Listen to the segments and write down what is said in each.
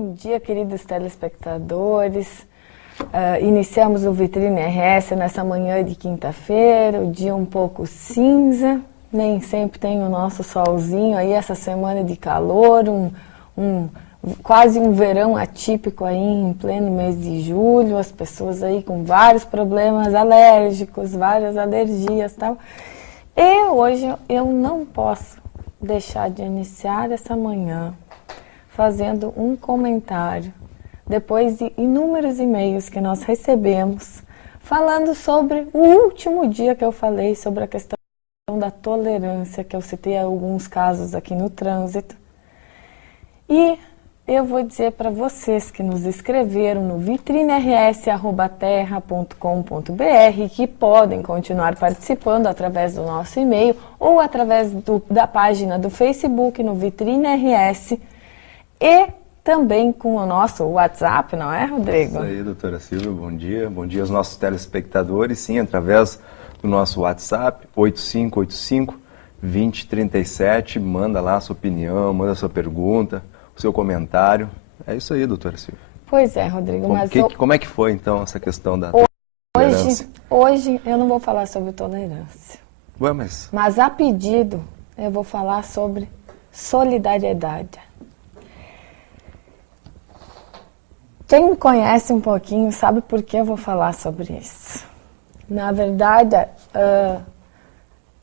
Bom dia, queridos telespectadores. Iniciamos o Vitrine RS nessa manhã de quinta-feira, o dia um pouco cinza, nem sempre tem o nosso solzinho aí, essa semana de calor, quase um verão atípico aí em pleno mês de julho, as pessoas aí com vários problemas alérgicos, várias alergias e tal. E hoje eu não posso deixar de iniciar essa manhã fazendo um comentário, depois de inúmeros e-mails que nós recebemos, falando sobre o último dia que eu falei sobre a questão da tolerância, que eu citei alguns casos aqui no trânsito. E eu vou dizer para vocês que nos escreveram no vitriners@terra.com.br que podem continuar participando através do nosso e-mail ou através da página do Facebook no Vitrine RS e também com o nosso WhatsApp, não é, Rodrigo? Isso aí, doutora Silvia, bom dia. Bom dia aos nossos telespectadores, sim, através do nosso WhatsApp, 8585-2037, manda lá a sua opinião, manda a sua pergunta, o seu comentário. É isso aí, doutora Silvia. Pois é, Rodrigo, Como é que foi, então, essa questão da tolerância? Hoje eu não vou falar sobre tolerância. Ué, mas a pedido eu vou falar sobre solidariedade. Quem me conhece um pouquinho sabe por que eu vou falar sobre isso. Na verdade,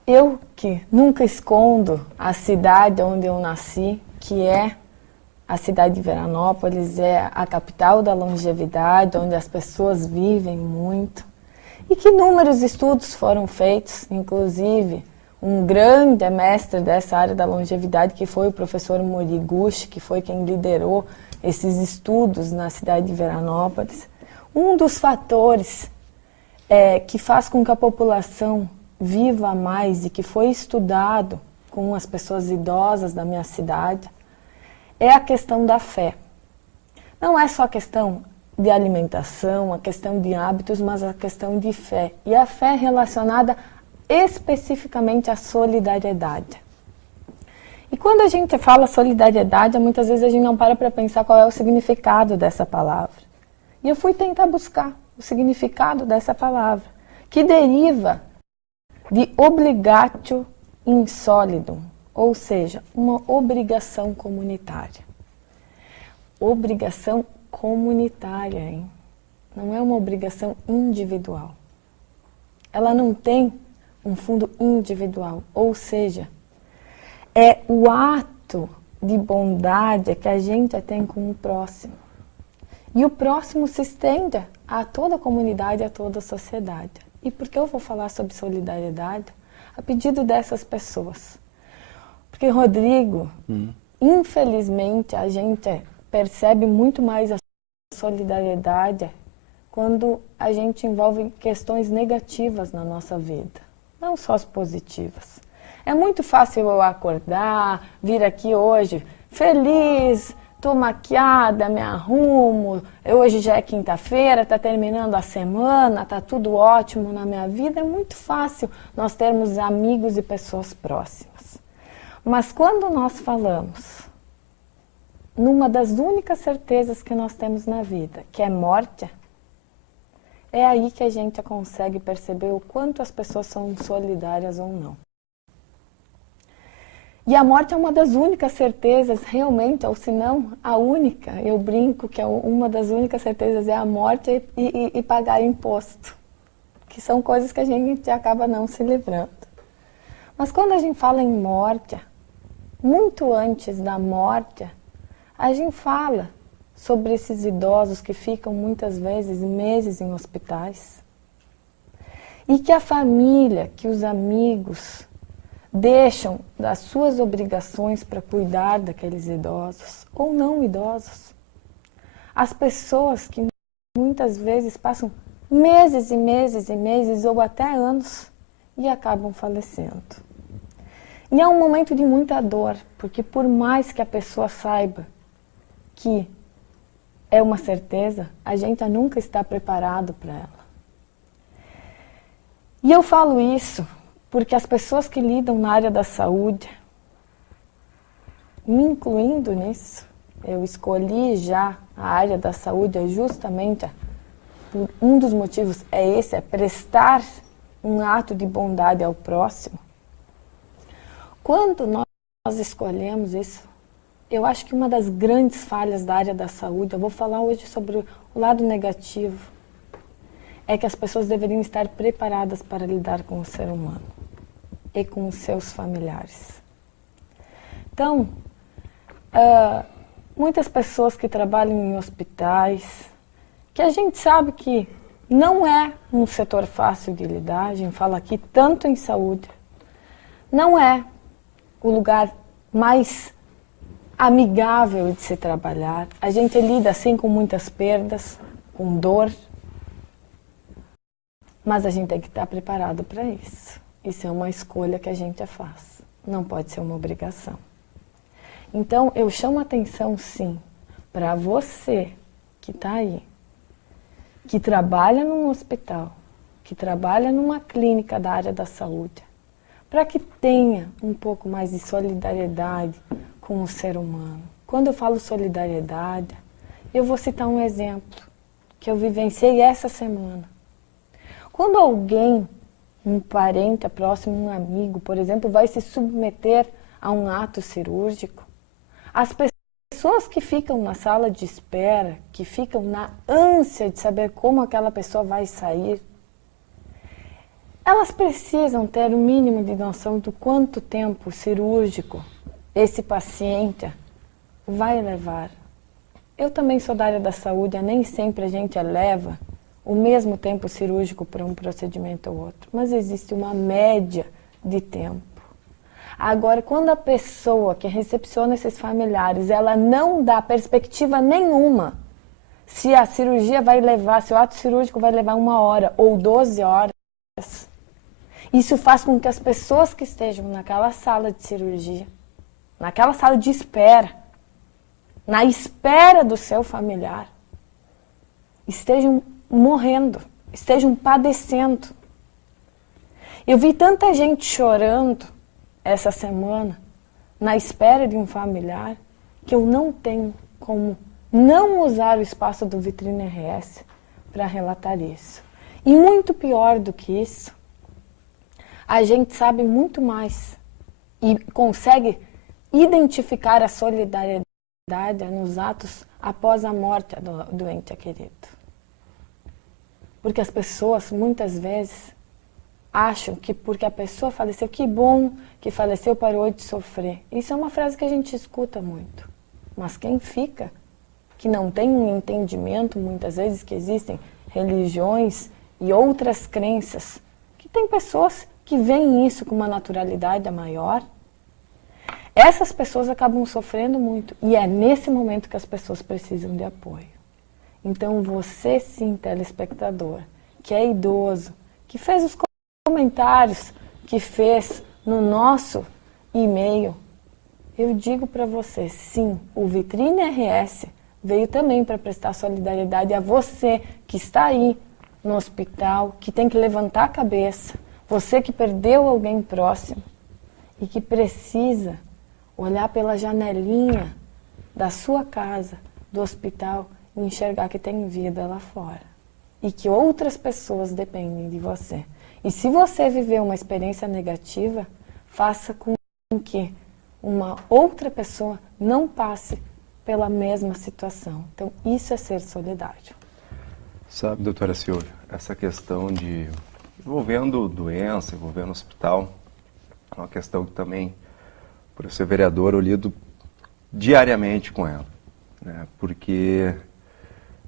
eu que nunca escondo a cidade onde eu nasci, que é a cidade de Veranópolis, é a capital da longevidade, onde as pessoas vivem muito, e que inúmeros estudos foram feitos, inclusive um grande mestre dessa área da longevidade, que foi o professor Moriguchi, que foi quem liderou esses estudos na cidade de Veranópolis. Um dos fatores que faz com que a população viva mais e que foi estudado com as pessoas idosas da minha cidade é a questão da fé. Não é só a questão de alimentação, a questão de hábitos, mas a questão de fé. E a fé relacionada especificamente à solidariedade. E quando a gente fala solidariedade, muitas vezes a gente não para pensar qual é o significado dessa palavra. E eu fui tentar buscar o significado dessa palavra, que deriva de obligatio in solidum, ou seja, uma obrigação comunitária. Obrigação comunitária, hein? Não é uma obrigação individual. Ela não tem um fundo individual, ou seja, é o ato de bondade que a gente tem com o próximo. E o próximo se estende a toda a comunidade, a toda a sociedade. E por que eu vou falar sobre solidariedade? A pedido dessas pessoas. Porque, Rodrigo, infelizmente a gente percebe muito mais a solidariedade quando a gente envolve questões negativas na nossa vida, não só as positivas. É muito fácil eu acordar, vir aqui hoje feliz, estou maquiada, me arrumo, hoje já é quinta-feira, está terminando a semana, está tudo ótimo na minha vida. É muito fácil nós termos amigos e pessoas próximas. Mas quando nós falamos numa das únicas certezas que nós temos na vida, que é morte, é aí que a gente consegue perceber o quanto as pessoas são solidárias ou não. E a morte é uma das únicas certezas, realmente, ou se não, a única. Eu brinco que uma das únicas certezas é a morte e pagar imposto, que são coisas que a gente acaba não se livrando. Mas quando a gente fala em morte, muito antes da morte, a gente fala sobre esses idosos que ficam muitas vezes meses em hospitais. E que a família, que os amigos deixam das suas obrigações para cuidar daqueles idosos ou não idosos. As pessoas que muitas vezes passam meses e meses e meses ou até anos e acabam falecendo. E é um momento de muita dor, porque por mais que a pessoa saiba que é uma certeza, a gente nunca está preparado para ela. E eu falo isso porque as pessoas que lidam na área da saúde, me incluindo nisso, eu escolhi já a área da saúde é justamente, um dos motivos é esse, é prestar um ato de bondade ao próximo. Quando nós escolhemos isso, eu acho que uma das grandes falhas da área da saúde, eu vou falar hoje sobre o lado negativo, é que as pessoas deveriam estar preparadas para lidar com o ser humano e com os seus familiares. Então, muitas pessoas que trabalham em hospitais, que a gente sabe que não é um setor fácil de lidar, a gente fala aqui tanto em saúde, não é o lugar mais amigável de se trabalhar. A gente lida assim com muitas perdas, com dor, mas a gente tem que estar preparado para isso. Isso é uma escolha que a gente faz, não pode ser uma obrigação. Então, eu chamo a atenção, sim, para você que está aí, que trabalha num hospital, que trabalha numa clínica da área da saúde, para que tenha um pouco mais de solidariedade com o ser humano. Quando eu falo solidariedade, eu vou citar um exemplo que eu vivenciei essa semana. Quando alguém, um parente próximo, um amigo, por exemplo, vai se submeter a um ato cirúrgico, as pessoas que ficam na sala de espera, que ficam na ânsia de saber como aquela pessoa vai sair, elas precisam ter o mínimo de noção do quanto tempo cirúrgico esse paciente vai levar. Eu também sou da área da saúde, nem sempre a gente leva o mesmo tempo cirúrgico para um procedimento ou outro, mas existe uma média de tempo. Agora, quando a pessoa que recepciona esses familiares, ela não dá perspectiva nenhuma se a cirurgia vai levar, se o ato cirúrgico vai levar 1 hora ou 12 horas, isso faz com que as pessoas que estejam naquela sala de cirurgia, naquela sala de espera, na espera do seu familiar, estejam morrendo, estejam padecendo. Eu vi tanta gente chorando essa semana, na espera de um familiar, que eu não tenho como não usar o espaço do Vitrine RS para relatar isso. E muito pior do que isso, a gente sabe muito mais e consegue identificar a solidariedade nos atos após a morte do ente querido. Porque as pessoas, muitas vezes, acham que porque a pessoa faleceu, que bom que faleceu, parou de sofrer. Isso é uma frase que a gente escuta muito. Mas quem fica, que não tem um entendimento, muitas vezes, que existem religiões e outras crenças, que tem pessoas que veem isso com uma naturalidade maior, essas pessoas acabam sofrendo muito. E é nesse momento que as pessoas precisam de apoio. Então, você sim, telespectador, que é idoso, que fez os comentários que fez no nosso e-mail, eu digo para você, sim, o Vitrine RS veio também para prestar solidariedade a você que está aí no hospital, que tem que levantar a cabeça, você que perdeu alguém próximo e que precisa olhar pela janelinha da sua casa, do hospital, e enxergar que tem vida lá fora. E que outras pessoas dependem de você. E se você viver uma experiência negativa, faça com que uma outra pessoa não passe pela mesma situação. Então, isso é ser solidário. Sabe, doutora Silvia, essa questão de envolvendo doença, envolvendo hospital, é uma questão que também, por eu ser vereador, eu lido diariamente com ela, né? Porque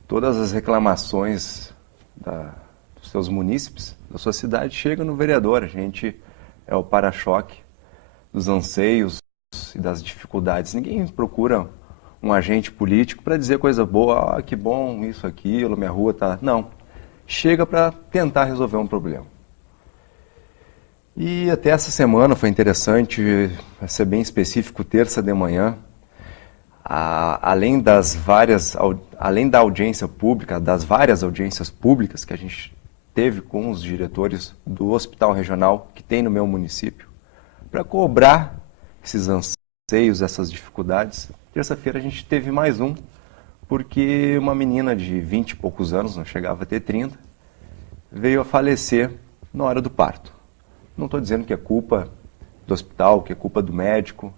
todas as reclamações dos seus munícipes, da sua cidade, chegam no vereador. A gente é o para-choque dos anseios e das dificuldades. Ninguém procura um agente político para dizer coisa boa, que bom, isso, aquilo, minha rua tá... Não, chega para tentar resolver um problema. E até essa semana foi interessante, vai ser bem específico, terça de manhã, além da audiência pública, das várias audiências públicas que a gente teve com os diretores do hospital regional que tem no meu município, para cobrar esses anseios receios, essas dificuldades. Terça-feira a gente teve mais um, porque uma menina de 20 e poucos anos, não chegava a ter 30, veio a falecer na hora do parto. Não estou dizendo que é culpa do hospital, que é culpa do médico.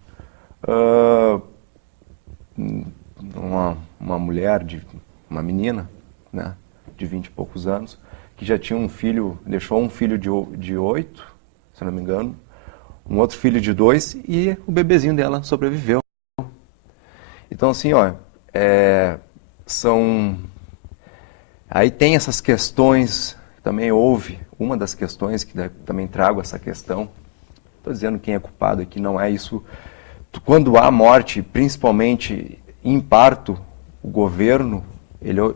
Uma mulher, uma menina, né, de 20 e poucos anos, que já tinha um filho, deixou um filho de 8, se não me engano, um outro filho de 2 e o bebezinho dela sobreviveu. Então, assim, ó, aí tem essas questões, também houve, uma das questões que também trago essa questão, estou dizendo quem é culpado aqui, não é isso. Quando há morte, principalmente em parto, o governo,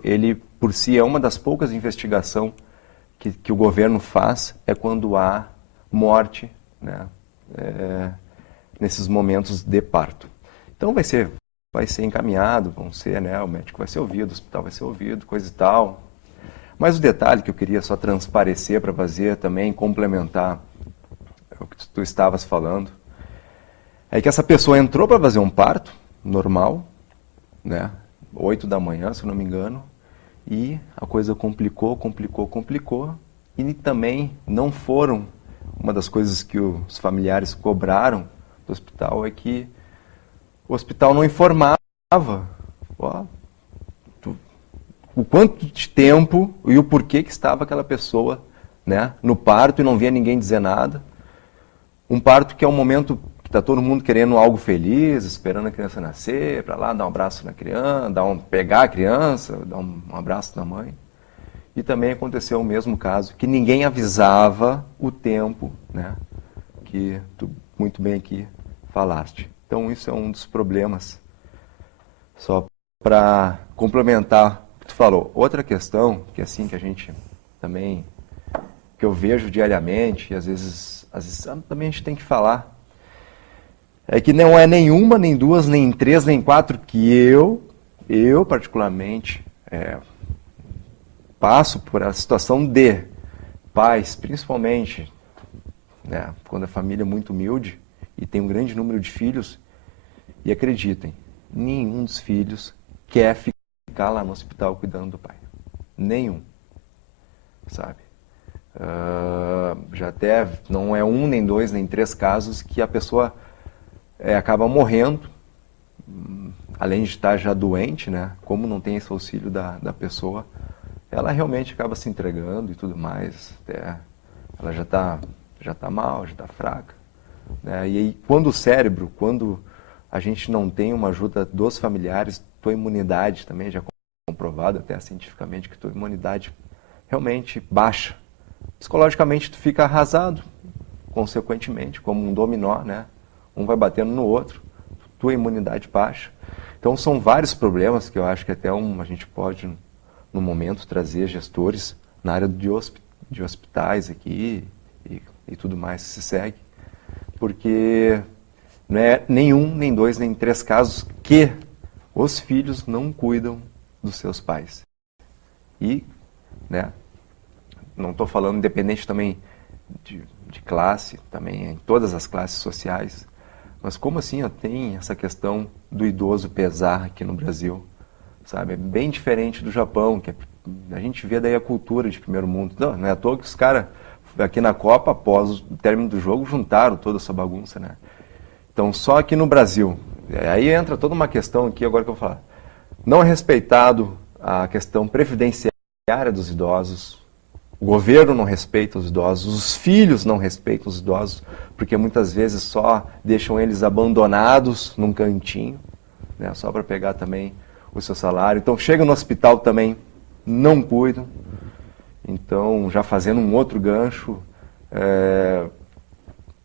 ele por si é uma das poucas investigações que o governo faz, é quando há morte, né, nesses momentos de parto. Então vai ser encaminhado, né, o médico vai ser ouvido, o hospital vai ser ouvido, coisa e tal. Mas o detalhe que eu queria só transparecer para fazer também, complementar o que tu estavas falando, é que essa pessoa entrou para fazer um parto normal, né, 8 da manhã, se eu não me engano, e a coisa complicou, e também não foram, uma das coisas que os familiares cobraram do hospital é que o hospital não informava o quanto de tempo e o porquê que estava aquela pessoa, né, no parto e não via ninguém dizer nada. Um parto que é um momento que está todo mundo querendo algo feliz, esperando a criança nascer, para lá dar um abraço na criança, pegar a criança, dar um abraço na mãe. E também aconteceu o mesmo caso, que ninguém avisava o tempo, né, que tu muito bem aqui falaste. Então isso é um dos problemas. Só para complementar o que tu falou. Outra questão, que assim que a gente também, que eu vejo diariamente, e às vezes também a gente tem que falar, é que não é nenhuma, nem duas, nem três, nem quatro que eu particularmente, passo por a situação de pais, principalmente, né, quando a família é muito humilde e tem um grande número de filhos, e acreditem, nenhum dos filhos quer ficar lá no hospital cuidando do pai. Nenhum. Sabe? Já até não é um, nem dois, nem três casos que a pessoa acaba morrendo, além de estar já doente, né? Como não tem esse auxílio da pessoa, ela realmente acaba se entregando e tudo mais. Ela já tá mal, já está fraca. Né? E aí, quando a gente não tem uma ajuda dos familiares, tua imunidade também já é comprovado até cientificamente que tua imunidade realmente baixa. Psicologicamente tu fica arrasado, consequentemente, como um dominó, né? Um vai batendo no outro, tua imunidade baixa. Então são vários problemas que eu acho que até a gente pode, no momento, trazer gestores na área de hospitais aqui e tudo mais que se segue, porque não é nenhum, nem dois, nem três casos que os filhos não cuidam dos seus pais. E, né, não estou falando independente também de classe, também em todas as classes sociais, mas como assim tem essa questão do idoso pesar aqui no Brasil, sabe? É bem diferente do Japão, que a gente vê daí a cultura de primeiro mundo. Não é à toa que os caras aqui na Copa, após o término do jogo, juntaram toda essa bagunça, né? Então, só aqui no Brasil, aí entra toda uma questão aqui, agora que eu vou falar, não é respeitado a questão previdenciária dos idosos, o governo não respeita os idosos, os filhos não respeitam os idosos, porque muitas vezes só deixam eles abandonados num cantinho, né, só para pegar também o seu salário. Então, chega no hospital também, não cuidam. Então, já fazendo um outro gancho,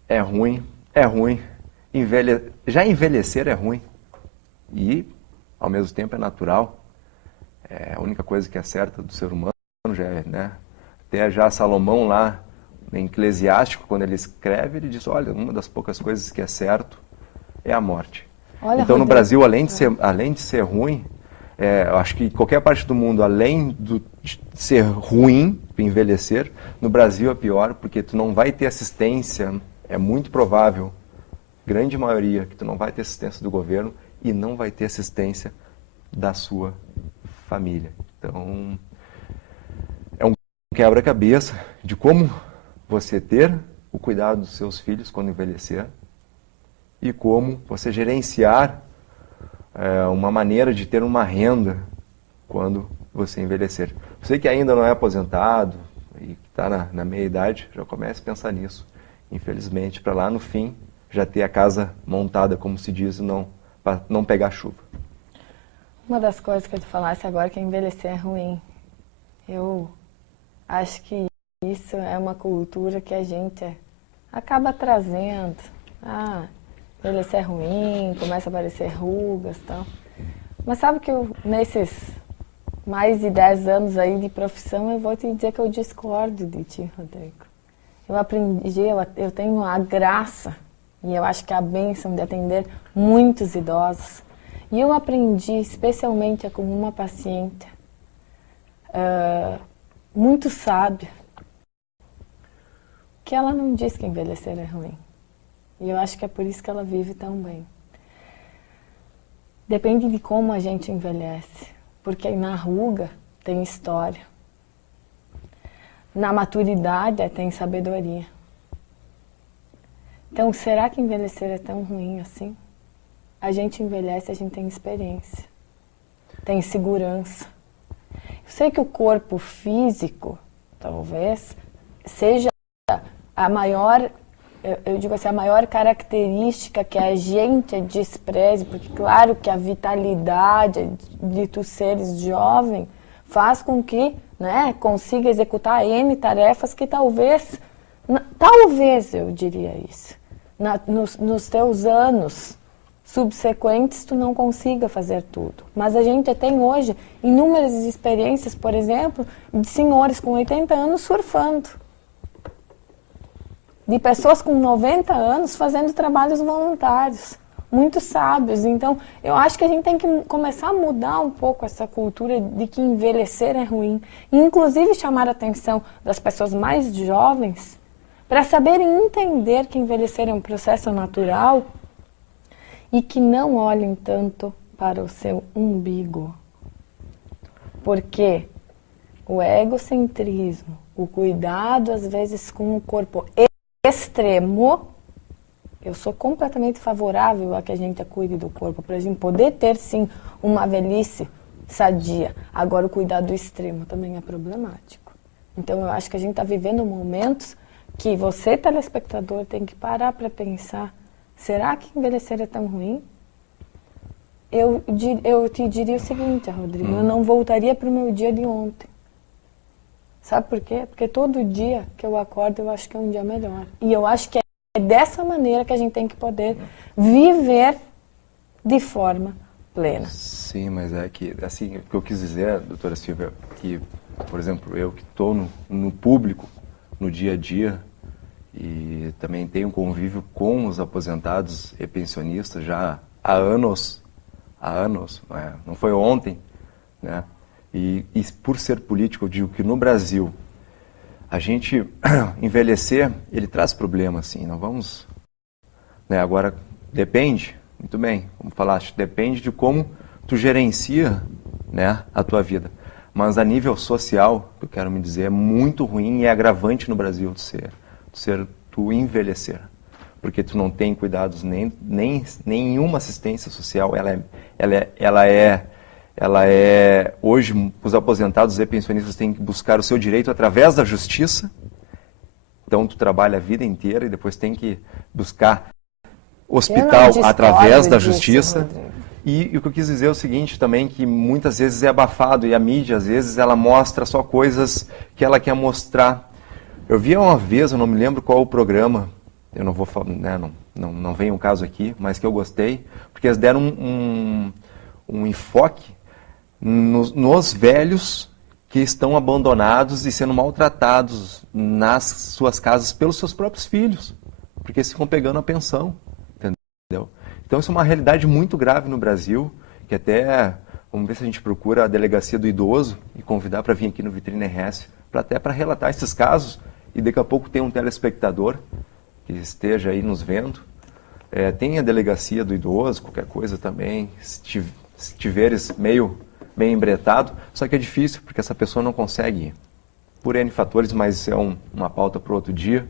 é ruim. Já envelhecer é ruim e, ao mesmo tempo, é natural. É a única coisa que é certa do ser humano, já é, né? Até já Salomão lá, em Eclesiástico, quando ele escreve, ele diz, olha, uma das poucas coisas que é certo é a morte. Olha, então, no Rodrigo, Brasil, além de ser ruim, eu acho que qualquer parte do mundo, além de ser ruim para envelhecer, no Brasil é pior, porque tu não vai ter assistência, é muito provável, grande maioria, que tu não vai ter assistência do governo e não vai ter assistência da sua família. Então, é um quebra-cabeça de como você ter o cuidado dos seus filhos quando envelhecer e como você gerenciar uma maneira de ter uma renda quando você envelhecer. Você que ainda não é aposentado e está na meia-idade, já comece a pensar nisso. Infelizmente, para lá no fim, já ter a casa montada, como se diz, para não pegar chuva. Uma das coisas que tu falasse agora é que envelhecer é ruim. Eu acho que isso é uma cultura que a gente acaba trazendo. Envelhecer é ruim, começa a aparecer rugas e tal. Mas sabe que nesses mais de 10 anos aí de profissão, eu vou te dizer que eu discordo de ti, Rodrigo. Eu aprendi, eu tenho a graça, e eu acho que a bênção de atender muitos idosos. E eu aprendi, especialmente com uma paciente muito sábia, que ela não diz que envelhecer é ruim. E eu acho que é por isso que ela vive tão bem. Depende de como a gente envelhece, porque na ruga tem história. Na maturidade tem sabedoria. Então, será que envelhecer é tão ruim assim? A gente envelhece, a gente tem experiência, tem segurança. Eu sei que o corpo físico, talvez, seja a maior, eu digo assim, a maior característica que a gente despreze, porque claro que a vitalidade de tu seres jovem faz com que, né, consiga executar N tarefas que talvez eu diria isso, nos teus anos subsequentes tu não consiga fazer tudo. Mas a gente tem hoje inúmeras experiências, por exemplo, de senhores com 80 anos surfando. De pessoas com 90 anos fazendo trabalhos voluntários. Muito sábios. Então, eu acho que a gente tem que começar a mudar um pouco essa cultura de que envelhecer é ruim. E, inclusive, chamar a atenção das pessoas mais jovens para saberem entender que envelhecer é um processo natural e que não olhem tanto para o seu umbigo. Porque o egocentrismo, o cuidado, às vezes, com o corpo extremo, eu sou completamente favorável a que a gente cuide do corpo, para a gente poder ter, sim, uma velhice sadia. Agora, o cuidado extremo também é problemático. Então, eu acho que a gente está vivendo momentos que você, telespectador, tem que parar para pensar: será que envelhecer é tão ruim? Eu te diria o seguinte, Rodrigo, eu não voltaria para o meu dia de ontem. Sabe por quê? Porque todo dia que eu acordo, eu acho que é um dia melhor. E eu acho que é dessa maneira que a gente tem que poder viver de forma plena. Sim, mas é que, assim, o que eu quis dizer, doutora Silvia, que, por exemplo, eu que estou no público, no dia a dia, e também tenho convívio com os aposentados e pensionistas já há anos, não foi ontem, né? E por ser político, eu digo que no Brasil, a gente envelhecer, ele traz problemas, sim, não vamos... Né? Agora, depende, muito bem, como falaste, depende de como tu gerencia, né, a tua vida. Mas a nível social, eu quero me dizer, é muito ruim e é agravante no Brasil tu envelhecer. Porque tu não tem cuidados, nenhuma assistência social, hoje, os aposentados e pensionistas têm que buscar o seu direito através da justiça. Então, tu trabalha a vida inteira e depois tem que buscar hospital através da justiça. E o que eu quis dizer é o seguinte também, que muitas vezes é abafado e a mídia, às vezes, ela mostra só coisas que ela quer mostrar. Eu vi uma vez, eu não me lembro qual o programa, eu não vou falar, né, não vem um caso aqui, mas que eu gostei, porque eles deram um enfoque nos velhos que estão abandonados e sendo maltratados nas suas casas pelos seus próprios filhos, porque eles ficam pegando a pensão, entendeu? Então isso é uma realidade muito grave no Brasil, que até, vamos ver se a gente procura a Delegacia do Idoso e convidar para vir aqui no Vitrine RS, para relatar esses casos, e daqui a pouco tem um telespectador que esteja aí nos vendo, Tem a delegacia do idoso, qualquer coisa também, se tiveres meio bem embretado, só que é difícil porque essa pessoa não consegue ir, por N fatores, mas isso é uma pauta para outro dia.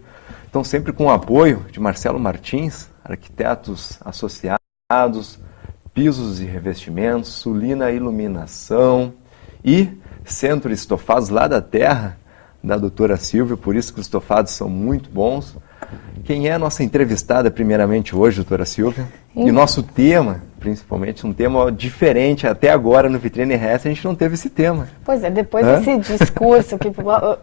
Então, sempre com o apoio de Marcelo Martins, arquitetos associados, pisos e revestimentos, Sulina Iluminação e Centro Estofados lá da terra, da doutora Silvia, por isso que os estofados são muito bons. Quem é a nossa entrevistada primeiramente hoje, doutora Silvia? E o nosso tema, principalmente, um tema diferente. Até agora no Vitrine RS a gente não teve esse tema. Pois é, depois desse discurso que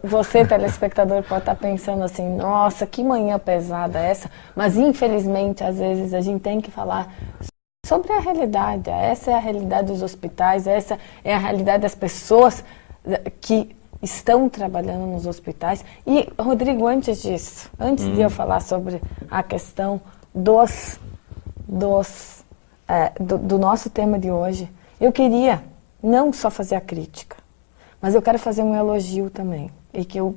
você, telespectador, pode estar pensando assim, nossa, que manhã pesada essa, mas infelizmente às vezes a gente tem que falar sobre a realidade. Essa é a realidade dos hospitais, essa é a realidade das pessoas que estão trabalhando nos hospitais. E, Rodrigo, antes disso, antes de eu falar sobre a questão do nosso tema de hoje, eu queria não só fazer a crítica, mas eu quero fazer um elogio também, e que eu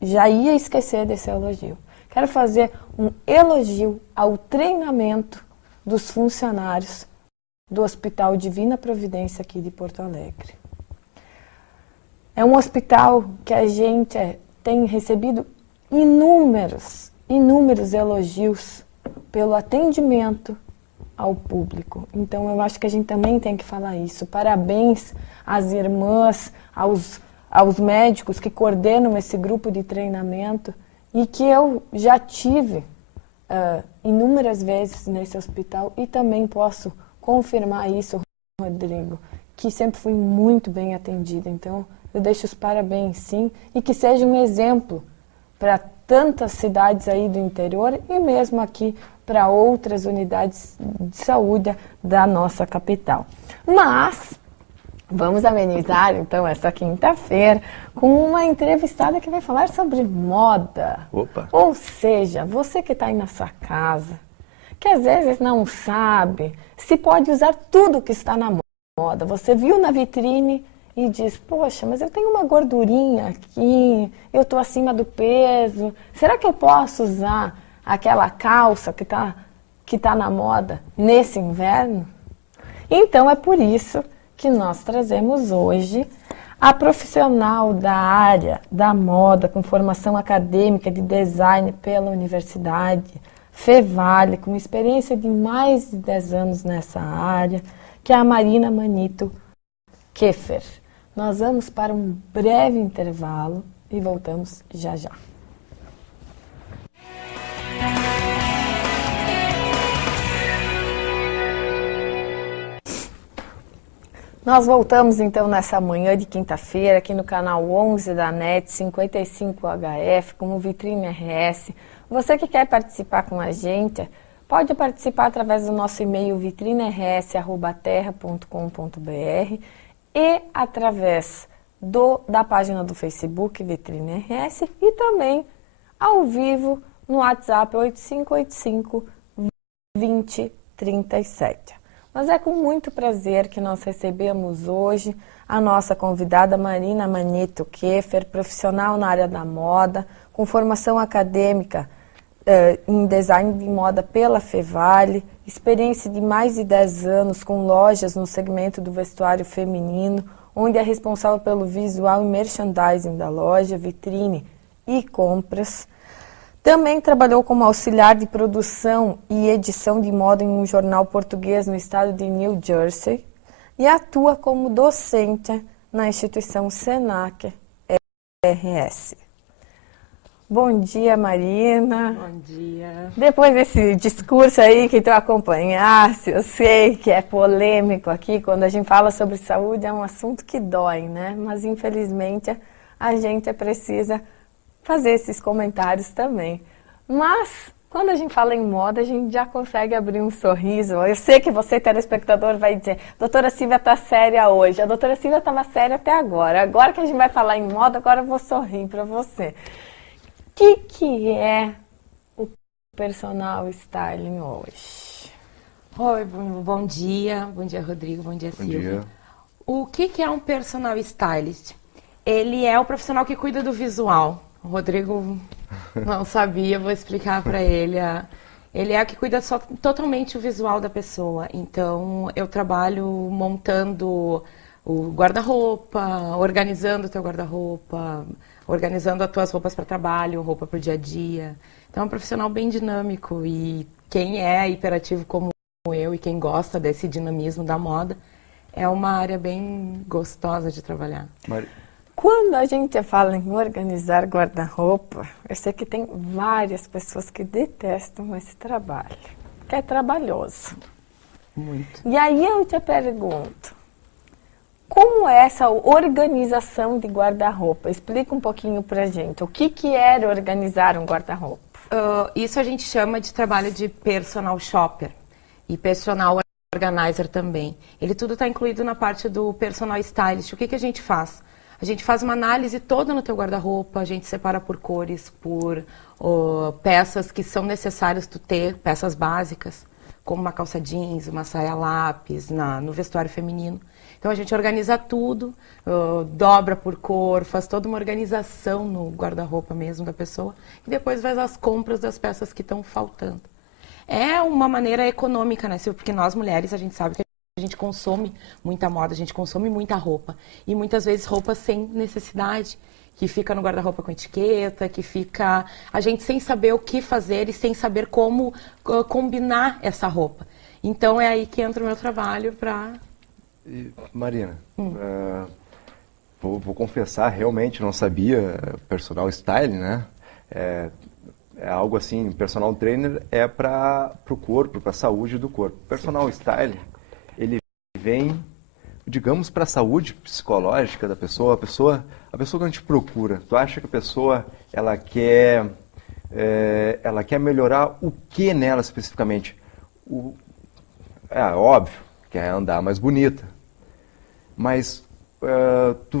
já ia esquecer desse elogio. Quero fazer um elogio ao treinamento dos funcionários do Hospital Divina Providência aqui de Porto Alegre. É um hospital que a gente tem recebido inúmeros elogios pelo atendimento ao público. Então, eu acho que a gente também tem que falar isso. Parabéns às irmãs, aos médicos que coordenam esse grupo de treinamento e que eu já tive inúmeras vezes nesse hospital e também posso confirmar isso, Rodrigo, que sempre fui muito bem atendida. Então, eu deixo os parabéns, sim, e que seja um exemplo para tantas cidades aí do interior e mesmo aqui para outras unidades de saúde da nossa capital. Mas vamos amenizar, então, essa quinta-feira com uma entrevistada que vai falar sobre moda. Opa! Ou seja, você que está aí na sua casa, que às vezes não sabe se pode usar tudo que está na moda. Você viu na vitrine e diz, poxa, mas eu tenho uma gordurinha aqui, eu estou acima do peso, será que eu posso usar aquela calça que tá na moda nesse inverno? Então é por isso que nós trazemos hoje a profissional da área da moda com formação acadêmica de design pela Universidade Fevale, com experiência de mais de 10 anos nessa área, que é a Marina Manito Keffer. Nós vamos para um breve intervalo e voltamos já já. Nós voltamos então nessa manhã de quinta-feira aqui no canal 11 da NET 55HF com o Vitrine RS. Você que quer participar com a gente, pode participar através do nosso e-mail vitrineRS@terra.com.br e através da página do Facebook Vitrine RS e também ao vivo no WhatsApp 8585 2037. Mas é com muito prazer que nós recebemos hoje a nossa convidada Marina Manito Keffer, profissional na área da moda, com formação acadêmica em design de moda pela Fevale, experiência de mais de 10 anos com lojas no segmento do vestuário feminino, onde é responsável pelo visual e merchandising da loja, vitrine e compras. Também trabalhou como auxiliar de produção e edição de moda em um jornal português no estado de New Jersey e atua como docente na instituição Senac RS. Bom dia, Marina. Bom dia. Depois desse discurso aí que tu acompanhasse, eu sei que é polêmico aqui, quando a gente fala sobre saúde é um assunto que dói, né? Mas infelizmente a gente precisa fazer esses comentários também. Mas quando a gente fala em moda, a gente já consegue abrir um sorriso. Eu sei que você, telespectador, vai dizer, doutora Silvia está séria hoje. A doutora Silvia estava séria até agora. Agora que a gente vai falar em moda, agora eu vou sorrir para você. O que é o personal styling hoje? Oi, bom dia. Bom dia, Rodrigo. Bom dia, Silvia. Bom dia. O que é um personal stylist? Ele é o profissional que cuida do visual. O Rodrigo não sabia, vou explicar para ele. Ele é o que cuida totalmente o visual da pessoa. Então, eu trabalho montando o guarda-roupa, organizando o teu guarda-roupa, organizando as tuas roupas para trabalho, roupa para o dia a dia. Então, é um profissional bem dinâmico e quem é hiperativo como eu e quem gosta desse dinamismo da moda, é uma área bem gostosa de trabalhar. Quando a gente fala em organizar guarda-roupa, eu sei que tem várias pessoas que detestam esse trabalho, que é trabalhoso. Muito. E aí eu te pergunto, como é essa organização de guarda-roupa? Explica um pouquinho pra gente. O que era organizar um guarda-roupa? Isso a gente chama de trabalho de personal shopper e personal organizer também. Ele tudo está incluído na parte do personal stylist. O que a gente faz? A gente faz uma análise toda no teu guarda-roupa, a gente separa por cores, por peças que são necessárias tu ter, peças básicas, como uma calça jeans, uma saia lápis, no vestuário feminino. Então a gente organiza tudo, dobra por cor, faz toda uma organização no guarda-roupa mesmo da pessoa e depois faz as compras das peças que estão faltando. É uma maneira econômica, né, Silvia? Porque nós mulheres, a gente sabe que a gente consome muita moda, a gente consome muita roupa. E muitas vezes roupa sem necessidade, que fica no guarda-roupa com etiqueta, que fica a gente sem saber o que fazer e sem saber como combinar essa roupa. Então é aí que entra o meu trabalho para... Marina, vou confessar, realmente não sabia personal styling, né? É algo assim, personal trainer é para o corpo, para a saúde do corpo. Personal styling, ele vem, digamos, para a saúde psicológica da pessoa. A pessoa quando a gente procura, tu acha que a pessoa ela quer melhorar o que nela especificamente? Óbvio, quer andar mais bonita. Mas tu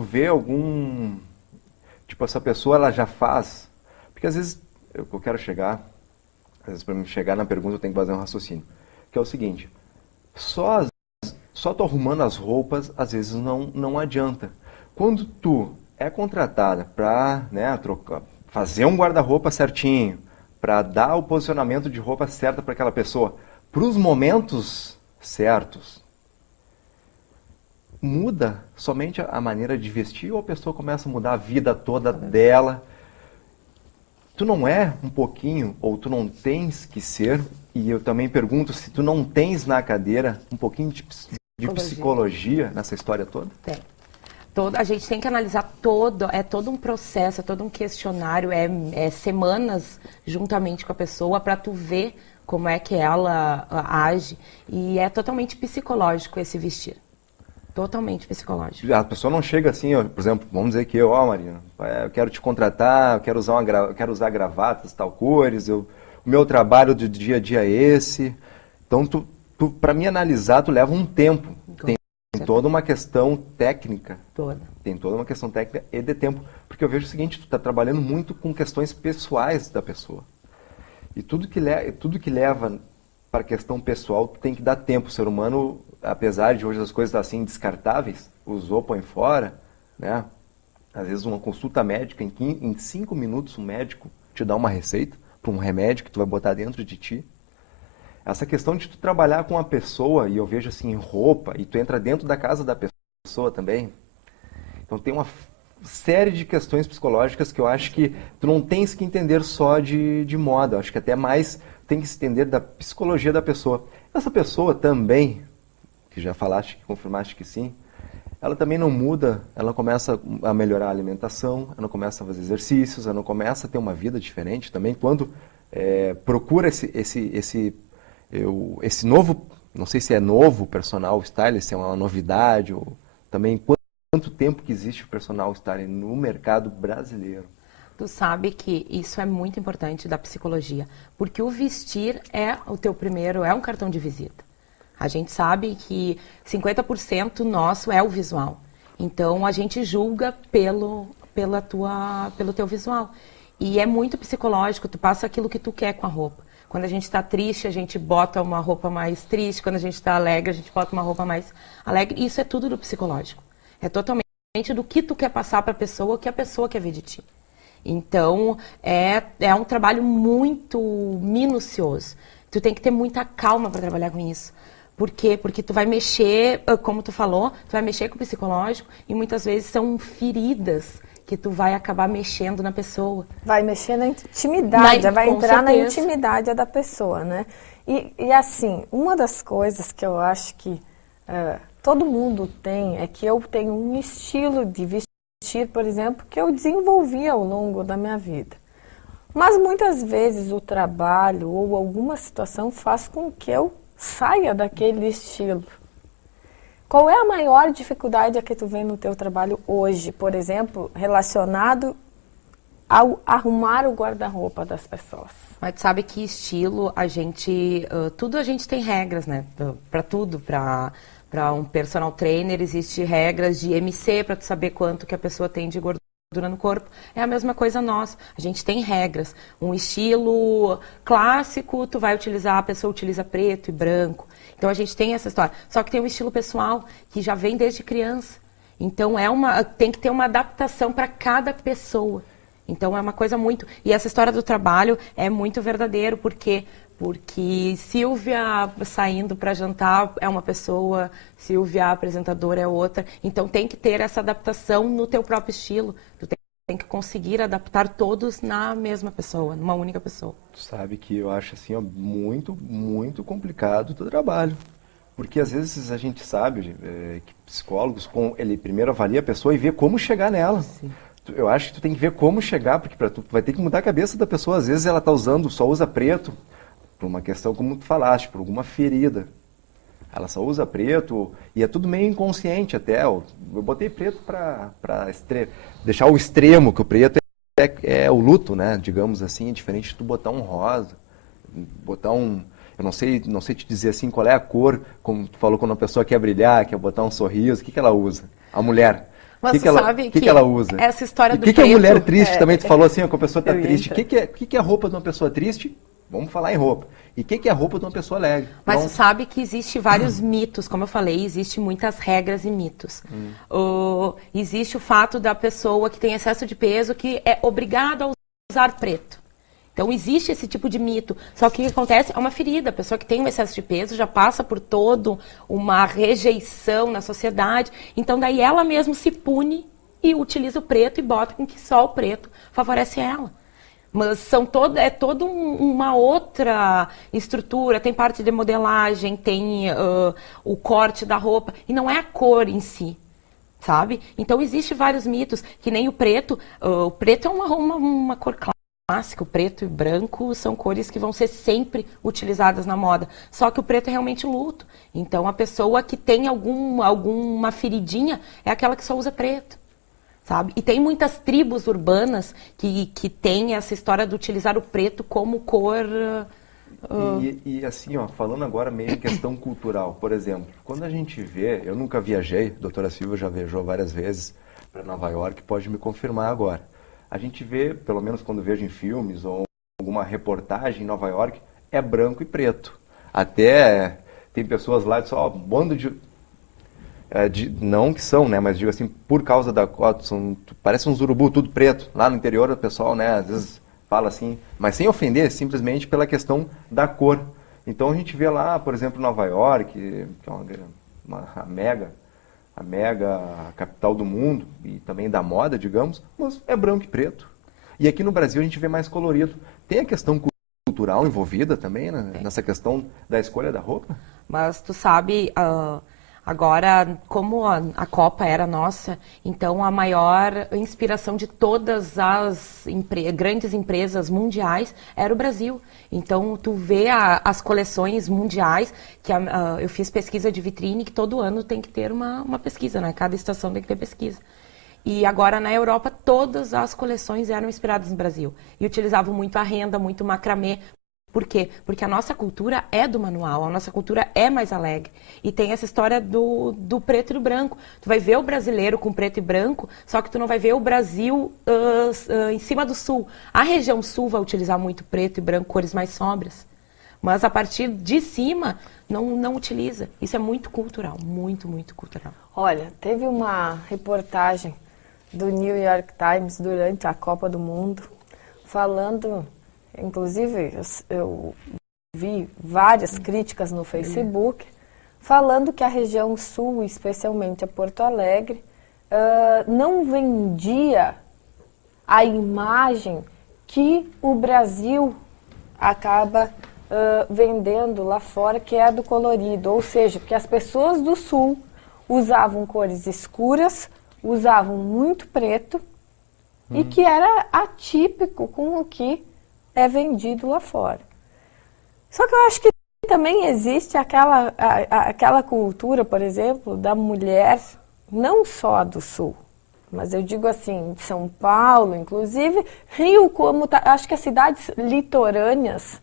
vê algum... Tipo, essa pessoa ela já faz... Porque às vezes, eu quero chegar... Às vezes para chegar na pergunta eu tenho que fazer um raciocínio. Que é o seguinte, só tu arrumando as roupas, às vezes não adianta. Quando tu é contratada para, né, fazer um guarda-roupa certinho, para dar o posicionamento de roupa certa para aquela pessoa, para os momentos certos, muda somente a maneira de vestir ou a pessoa começa a mudar a vida toda dela? Tu não é um pouquinho, ou tu não tens que ser, e eu também pergunto se tu não tens na cadeira um pouquinho de psicologia nessa história toda? Tem. A gente tem que analisar é todo um processo, é todo um questionário, é semanas juntamente com a pessoa para tu ver como é que ela age, e é totalmente psicológico esse vestir. Totalmente psicológico. A pessoa não chega assim, ó, por exemplo, vamos dizer que Marina, eu quero te contratar, eu quero usar gravatas, tal cores, o meu trabalho do dia a dia é esse. Então, para mim analisar, tu leva um tempo. Tem toda uma questão técnica. Tem toda uma questão técnica e de tempo. Porque eu vejo o seguinte, tu está trabalhando muito com questões pessoais da pessoa. E tudo que leva para a questão pessoal, tu tem que dar tempo. O ser humano, apesar de hoje as coisas assim descartáveis, usou, põe fora, né? Às vezes uma consulta médica, em 5 minutos um médico te dá uma receita para um remédio que tu vai botar dentro de ti. Essa questão de tu trabalhar com a pessoa, e eu vejo assim, roupa, e tu entra dentro da casa da pessoa também. Então tem uma série de questões psicológicas que eu acho que tu não tens que entender só de moda. Eu acho que até mais tem que se entender da psicologia da pessoa. Essa pessoa também, que já falaste, que confirmaste que sim, ela também não muda, ela começa a melhorar a alimentação, ela começa a fazer exercícios, ela começa a ter uma vida diferente também. Quando procura esse novo, não sei se é novo personal stylist, se é uma novidade, ou também quanto tempo que existe o personal stylist no mercado brasileiro? Tu sabe que isso é muito importante da psicologia, porque o vestir é o teu primeiro, é um cartão de visita. A gente sabe que 50% nosso é o visual. Então, a gente julga pelo teu visual. E é muito psicológico, tu passa aquilo que tu quer com a roupa. Quando a gente está triste, a gente bota uma roupa mais triste. Quando a gente está alegre, a gente bota uma roupa mais alegre. Isso é tudo do psicológico. É totalmente do que tu quer passar para a pessoa, o que a pessoa quer ver de ti. Então, é um trabalho muito minucioso. Tu tem que ter muita calma para trabalhar com isso. Por quê? Porque tu vai mexer, como tu falou, tu vai mexer com o psicológico e muitas vezes são feridas que tu vai acabar mexendo na pessoa. Vai mexer na intimidade, vai com entrar na certeza. intimidade da pessoa, né? E assim, uma das coisas que eu acho que todo mundo tem é que eu tenho um estilo de vestir, por exemplo, que eu desenvolvi ao longo da minha vida. Mas muitas vezes o trabalho ou alguma situação faz com que eu saia daquele estilo. Qual é a maior dificuldade que tu vê no teu trabalho hoje, por exemplo, relacionado ao arrumar o guarda-roupa das pessoas? Mas tu sabe que estilo tudo a gente tem regras, né? Para tudo, para um personal trainer existe regras de MC para tu saber quanto que a pessoa tem de gordura no corpo. É a mesma coisa nossa. A gente tem regras. Um estilo clássico, tu vai utilizar, a pessoa utiliza preto e branco. Então a gente tem essa história. Só que tem um estilo pessoal que já vem desde criança. Então tem que ter uma adaptação para cada pessoa. Então é uma coisa muito... E essa história do trabalho é muito verdadeiro, porque Silvia saindo para jantar é uma pessoa, Silvia apresentadora é outra. Então tem que ter essa adaptação no teu próprio estilo. Tu tem que conseguir adaptar todos na mesma pessoa, numa única pessoa. Tu sabe que eu acho assim, ó, muito, muito complicado o teu trabalho. Porque às vezes a gente sabe que psicólogos, ele primeiro avalia a pessoa e vê como chegar nela. Sim. Eu acho que tu tem que ver como chegar, porque tu vai ter que mudar a cabeça da pessoa. Às vezes ela só usa preto, por uma questão como tu falaste, por alguma ferida. Ela só usa preto e é tudo meio inconsciente até. Eu botei preto para deixar o extremo, que o preto é o luto, né? Digamos assim, é diferente de tu botar um rosa, botar um... Eu não sei te dizer assim qual é a cor, como tu falou, quando uma pessoa quer brilhar, quer botar um sorriso, o que ela usa? A mulher. Mas O que ela usa? Essa história do preto... E o que é mulher triste? Também tu falou assim, ó, que a pessoa está Eu ia triste. O entrar. que é a roupa de uma pessoa triste? Vamos falar em roupa. E o que é a roupa de uma pessoa alegre? Mas Então, tu sabe que existe vários mitos, como eu falei, existe muitas regras e mitos. Existe o fato da pessoa que tem excesso de peso que é obrigada a usar preto. Então existe esse tipo de mito. Só que o que acontece é uma ferida. A pessoa que tem um excesso de peso já passa por toda uma rejeição na sociedade. Então daí ela mesma se pune e utiliza o preto e bota com que só o preto favorece ela. Mas é toda uma outra estrutura, tem parte de modelagem, tem o corte da roupa, e não é a cor em si, sabe? Então, existem vários mitos, que nem o preto é uma cor clássica, o preto e branco são cores que vão ser sempre utilizadas na moda, só que o preto é realmente luto. Então, a pessoa que tem alguma feridinha é aquela que só usa preto. Sabe? E tem muitas tribos urbanas que têm essa história de utilizar o preto como cor... E assim, ó, falando agora meio em questão cultural, por exemplo, quando a gente vê, eu nunca viajei, a doutora Silvia já viajou várias vezes para Nova York, pode me confirmar agora. A gente vê, pelo menos quando vejo em filmes ou alguma reportagem em Nova York, é branco e preto. Até tem pessoas lá que só, bando de... não que são, né, mas digo assim, por causa da cota, parece uns urubu tudo preto. Lá no interior o pessoal, né, às vezes fala assim, mas sem ofender, simplesmente pela questão da cor. Então a gente vê lá, por exemplo, Nova York, que é a mega capital do mundo e também da moda, digamos, mas é branco e preto. E aqui no Brasil a gente vê mais colorido. Tem a questão cultural envolvida também, né, nessa questão da escolha da roupa? Mas tu sabe... Agora, como a Copa era nossa, então a maior inspiração de todas as grandes empresas mundiais era o Brasil. Então, tu vê as coleções mundiais, que eu fiz pesquisa de vitrine, que todo ano tem que ter uma pesquisa, né? Cada estação tem que ter pesquisa. E agora, na Europa, todas as coleções eram inspiradas no Brasil. E utilizavam muito a renda, muito macramê. Por quê? Porque a nossa cultura é do manual, a nossa cultura é mais alegre. E tem essa história do preto e do branco. Tu vai ver o brasileiro com preto e branco, só que tu não vai ver o Brasil em cima do sul. A região sul vai utilizar muito preto e branco, cores mais sóbrias. Mas a partir de cima, não utiliza. Isso é muito cultural, muito, muito cultural. Olha, teve uma reportagem do New York Times durante a Copa do Mundo, falando, inclusive eu vi várias críticas no Facebook, falando que a região sul, especialmente a Porto Alegre, não vendia a imagem que o Brasil acaba vendendo lá fora, que é a do colorido, ou seja, que as pessoas do sul usavam cores escuras, usavam muito preto e que era atípico com o que é vendido lá fora. Só que eu acho que também existe aquela cultura, por exemplo, da mulher, não só do sul, mas eu digo assim, de São Paulo, inclusive, Rio, como acho que as cidades litorâneas,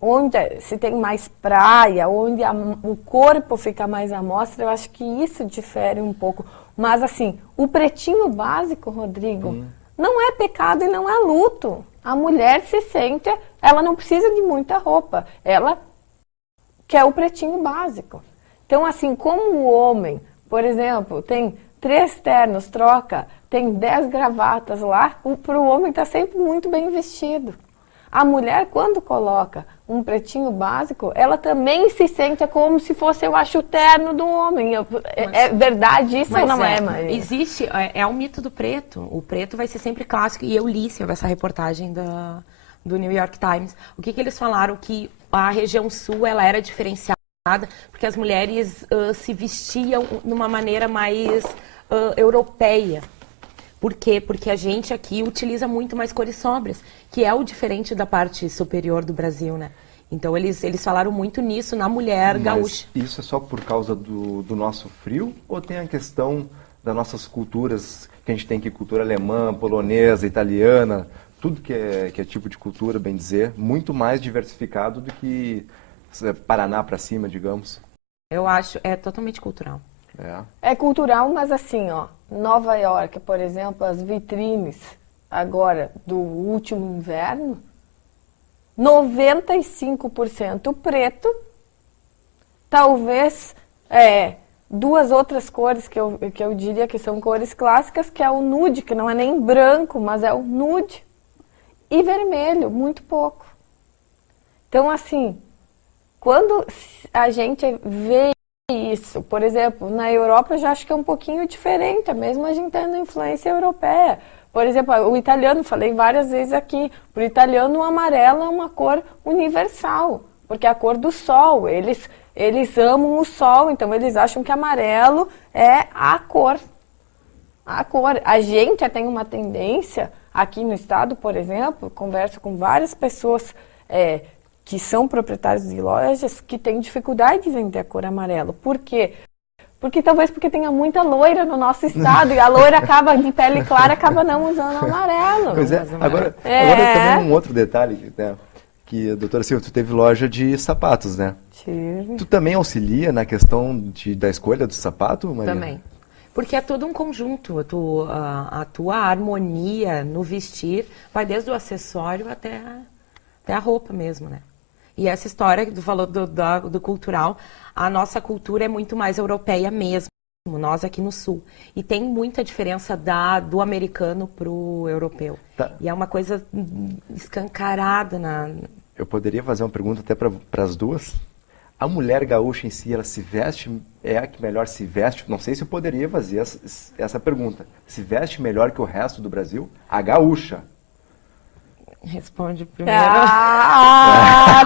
onde se tem mais praia, onde o corpo fica mais à mostra, eu acho que isso difere um pouco. Mas assim, o pretinho básico, Rodrigo, não é pecado e não é luto. A mulher se sente, ela não precisa de muita roupa, ela quer o pretinho básico. Então assim, como o homem, por exemplo, tem 3 ternos, troca, tem 10 gravatas lá, para o homem está sempre muito bem vestido. A mulher, quando coloca um pretinho básico, ela também se sente como se fosse, eu acho, o terno do homem. É verdade isso ou não é, Maria? Existe, é o mito do preto. O preto vai ser sempre clássico. E eu li sobre essa reportagem do New York Times. O que eles falaram? Que a região sul, ela era diferenciada porque as mulheres se vestiam de uma maneira mais europeia. Por quê? Porque a gente aqui utiliza muito mais cores sóbrias, que é o diferente da parte superior do Brasil, né? Então, eles falaram muito nisso na mulher gaúcha. Isso é só por causa do nosso frio? Ou tem a questão das nossas culturas, que a gente tem aqui, cultura alemã, polonesa, italiana, tudo que é tipo de cultura, bem dizer, muito mais diversificado do que Paraná para cima, digamos? Eu acho, é totalmente cultural. É cultural, mas assim, ó, Nova York, por exemplo, as vitrines agora do último inverno, 95% preto, talvez 2 outras cores que eu diria que são cores clássicas, que é o nude, que não é nem branco, mas é o nude, e vermelho, muito pouco. Então, assim, quando a gente vê isso, por exemplo, na Europa eu já acho que é um pouquinho diferente, mesmo a gente tendo influência europeia. Por exemplo, o italiano, falei várias vezes aqui, para o italiano o amarelo é uma cor universal, porque é a cor do sol, eles amam o sol, então eles acham que amarelo é a cor. A gente tem uma tendência, aqui no estado, por exemplo, converso com várias pessoas que são proprietários de lojas que têm dificuldade de vender a cor amarelo. Por quê? Porque tenha muita loira no nosso estado e a loira acaba de pele clara, acaba não usando amarelo. Pois é. Agora também um outro detalhe, né? Que, doutora Silvia, tu teve loja de sapatos, né? Tive. Tu também auxilia na questão da escolha do sapato, Maria? Também. Porque é todo um conjunto. A tua harmonia no vestir vai desde o acessório até a roupa mesmo, né? E essa história que tu falou do cultural, a nossa cultura é muito mais europeia mesmo, nós aqui no sul. E tem muita diferença do americano pro europeu. Tá. E é uma coisa escancarada Eu poderia fazer uma pergunta até para as duas? A mulher gaúcha em si, ela se veste, é a que melhor se veste? Não sei se eu poderia fazer essa pergunta. Se veste melhor que o resto do Brasil? A gaúcha. Responde primeiro.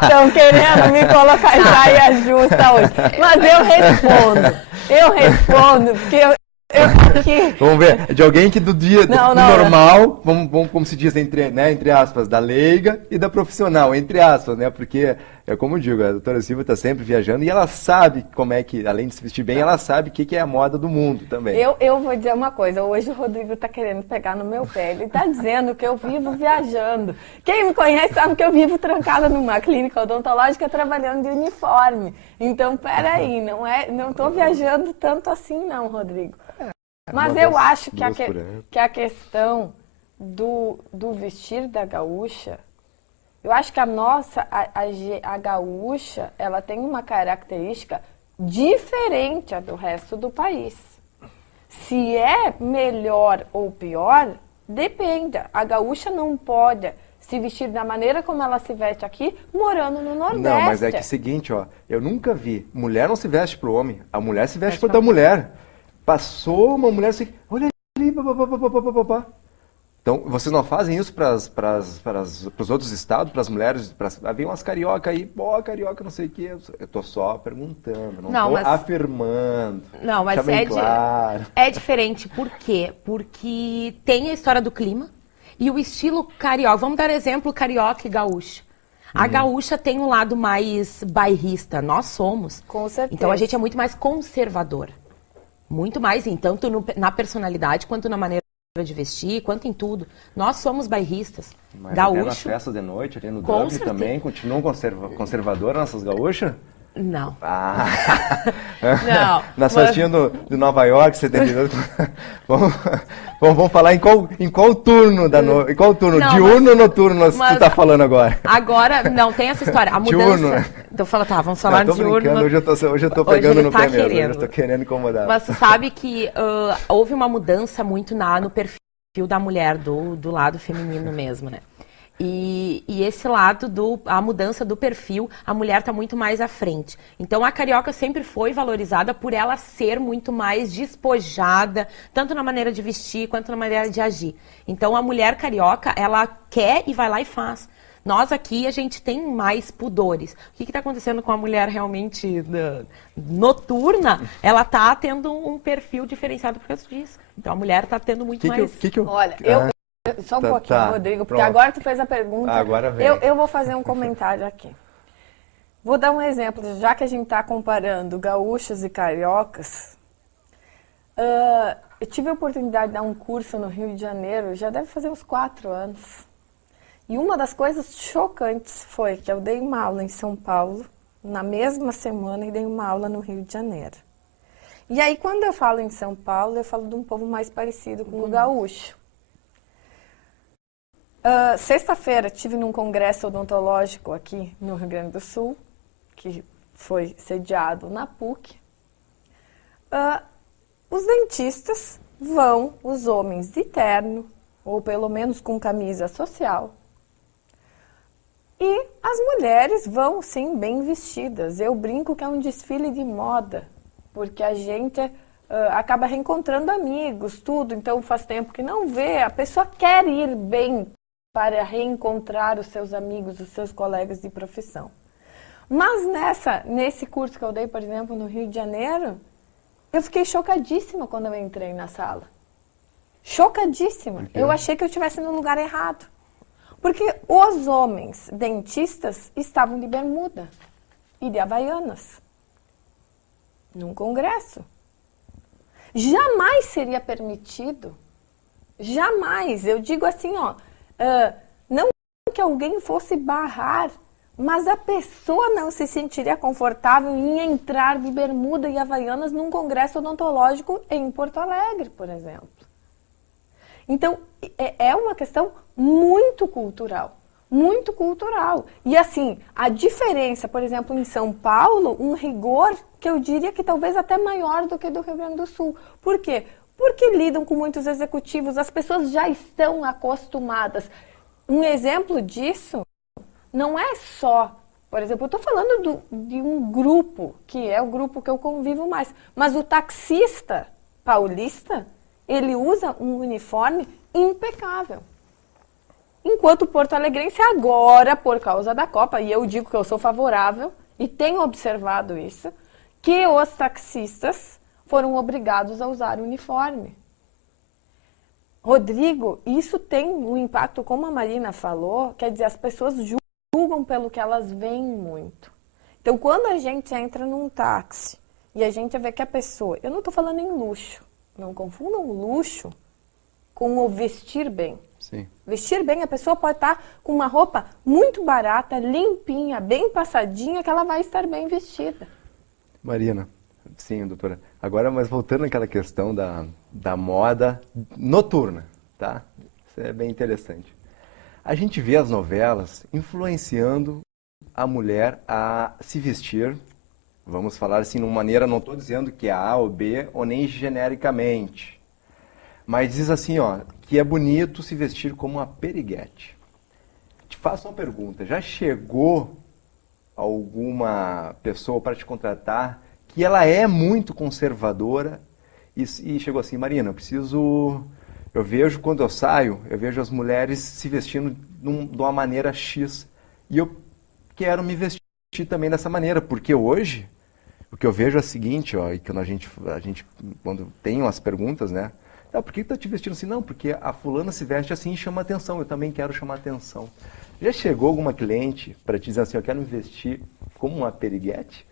Estão querendo me colocar em saia justa hoje. Mas eu respondo, porque Vamos ver, de alguém que do dia normal, vamos como se diz entre aspas, da leiga e da profissional, entre aspas, né? Porque, é como eu digo, a doutora Silvia está sempre viajando e ela sabe como é que, além de se vestir bem, ela sabe o que é a moda do mundo também. Eu vou dizer uma coisa, hoje o Rodrigo está querendo pegar no meu pé, ele está dizendo que eu vivo viajando. Quem me conhece sabe que eu vivo trancada numa clínica odontológica trabalhando de uniforme. Então, peraí, não estou viajando tanto assim não, Rodrigo. Mas eu acho que a questão do vestir da gaúcha, eu acho que a gaúcha, ela tem uma característica diferente do resto do país. Se é melhor ou pior, depende. A gaúcha não pode se vestir da maneira como ela se veste aqui, morando no Nordeste. Não, mas é que é o seguinte, ó, eu nunca vi, mulher não se veste pro homem, a mulher se veste pra mulher. Passou uma mulher assim, olha ali, papapá. Então, vocês não fazem isso para os outros estados, para as mulheres? Vem umas carioca aí, pô, carioca não sei o quê. Eu tô só perguntando, não tô afirmando. Não, mas claro. É diferente. Por quê? Porque tem a história do clima e o estilo carioca. Vamos dar exemplo carioca e gaúcha. A gaúcha tem um lado mais bairrista, nós somos. Com certeza. Então, a gente é muito mais conservadora. Muito mais, tanto na personalidade quanto na maneira de vestir, quanto em tudo. Nós somos bairristas. Mas gaúcho, até nas festas de noite, ali no Dublin também, continuam conservadoras nossas gaúchas? Não. Ah. Não. Nas festinhas de Nova York, 72. Vamos falar em qual turno da noite? Em qual turno? Não, diurno ou noturno você está falando agora? Agora, não, tem essa história. A mudança. Diurno. Então fala, tá, vamos falar de diurno. Hoje eu tô pegando no pé mesmo. Hoje eu tô querendo incomodar. Mas tu sabe que houve uma mudança muito no perfil da mulher, do lado feminino mesmo, né? E esse lado a mudança do perfil, a mulher está muito mais à frente. Então, a carioca sempre foi valorizada por ela ser muito mais despojada, tanto na maneira de vestir quanto na maneira de agir. Então, a mulher carioca, ela quer e vai lá e faz. Nós aqui, a gente tem mais pudores. O que está acontecendo com a mulher realmente noturna? Ela está tendo um perfil diferenciado por causa disso. Então, a mulher está tendo muito mais... Olha, só um pouquinho, Rodrigo, porque pronto. Agora tu fez a pergunta. Agora vem. Eu vou fazer um comentário aqui. Vou dar um exemplo, já que a gente está comparando gaúchos e cariocas. Eu tive a oportunidade de dar um curso no Rio de Janeiro, já deve fazer uns 4 anos. E uma das coisas chocantes foi que eu dei uma aula em São Paulo, na mesma semana, e dei uma aula no Rio de Janeiro. E aí, quando eu falo em São Paulo, eu falo de um povo mais parecido com o gaúcho. Sexta-feira tive num congresso odontológico aqui no Rio Grande do Sul, que foi sediado na PUC. Os dentistas vão, os homens de terno, ou pelo menos com camisa social, e as mulheres vão, sim, bem vestidas. Eu brinco que é um desfile de moda, porque a gente acaba reencontrando amigos, tudo, então faz tempo que não vê, a pessoa quer ir bem para reencontrar os seus amigos, os seus colegas de profissão. Mas nesse curso que eu dei, por exemplo, no Rio de Janeiro, eu fiquei chocadíssima quando eu entrei na sala. Chocadíssima. Eu achei que eu estivesse no lugar errado. Porque os homens dentistas estavam de bermuda e de havaianas, num congresso. Jamais seria permitido, jamais, eu digo assim, não que alguém fosse barrar, mas a pessoa não se sentiria confortável em entrar de bermuda e havaianas num congresso odontológico em Porto Alegre, por exemplo. Então, é uma questão muito cultural, muito cultural. E assim, a diferença, por exemplo, em São Paulo, um rigor que eu diria que talvez até maior do que do Rio Grande do Sul. Por quê? Porque lidam com muitos executivos, as pessoas já estão acostumadas. Um exemplo disso não é só, por exemplo, eu estou falando de um grupo, que é o grupo que eu convivo mais, mas o taxista paulista, ele usa um uniforme impecável. Enquanto o porto-alegrense agora, por causa da Copa, e eu digo que eu sou favorável, e tenho observado isso, que os taxistas foram obrigados a usar o uniforme. Rodrigo, isso tem um impacto, como a Marina falou, quer dizer, as pessoas julgam pelo que elas veem muito. Então, quando a gente entra num táxi e a gente vê que a pessoa... Eu não estou falando em luxo, não confundam o luxo com o vestir bem. Sim. Vestir bem, a pessoa pode estar com uma roupa muito barata, limpinha, bem passadinha, que ela vai estar bem vestida. Marina, sim, doutora. Agora, mas voltando àquela questão da moda noturna, tá? Isso é bem interessante. A gente vê as novelas influenciando a mulher a se vestir Vamos falar assim, de uma maneira, não estou dizendo que é A ou B, ou nem genericamente. Mas diz assim, ó, que é bonito se vestir como uma periguete. Te faço uma pergunta, já chegou alguma pessoa para te contratar que ela é muito conservadora e chegou assim, Marina, eu vejo quando eu saio, eu vejo as mulheres se vestindo de uma maneira X e eu quero me vestir também dessa maneira, porque hoje o que eu vejo é o seguinte, ó, e quando a gente quando tem umas perguntas, né? Por que tá te vestindo assim? Não, porque a fulana se veste assim e chama atenção, eu também quero chamar atenção. Já chegou alguma cliente para te dizer assim, eu quero me vestir como uma periguete?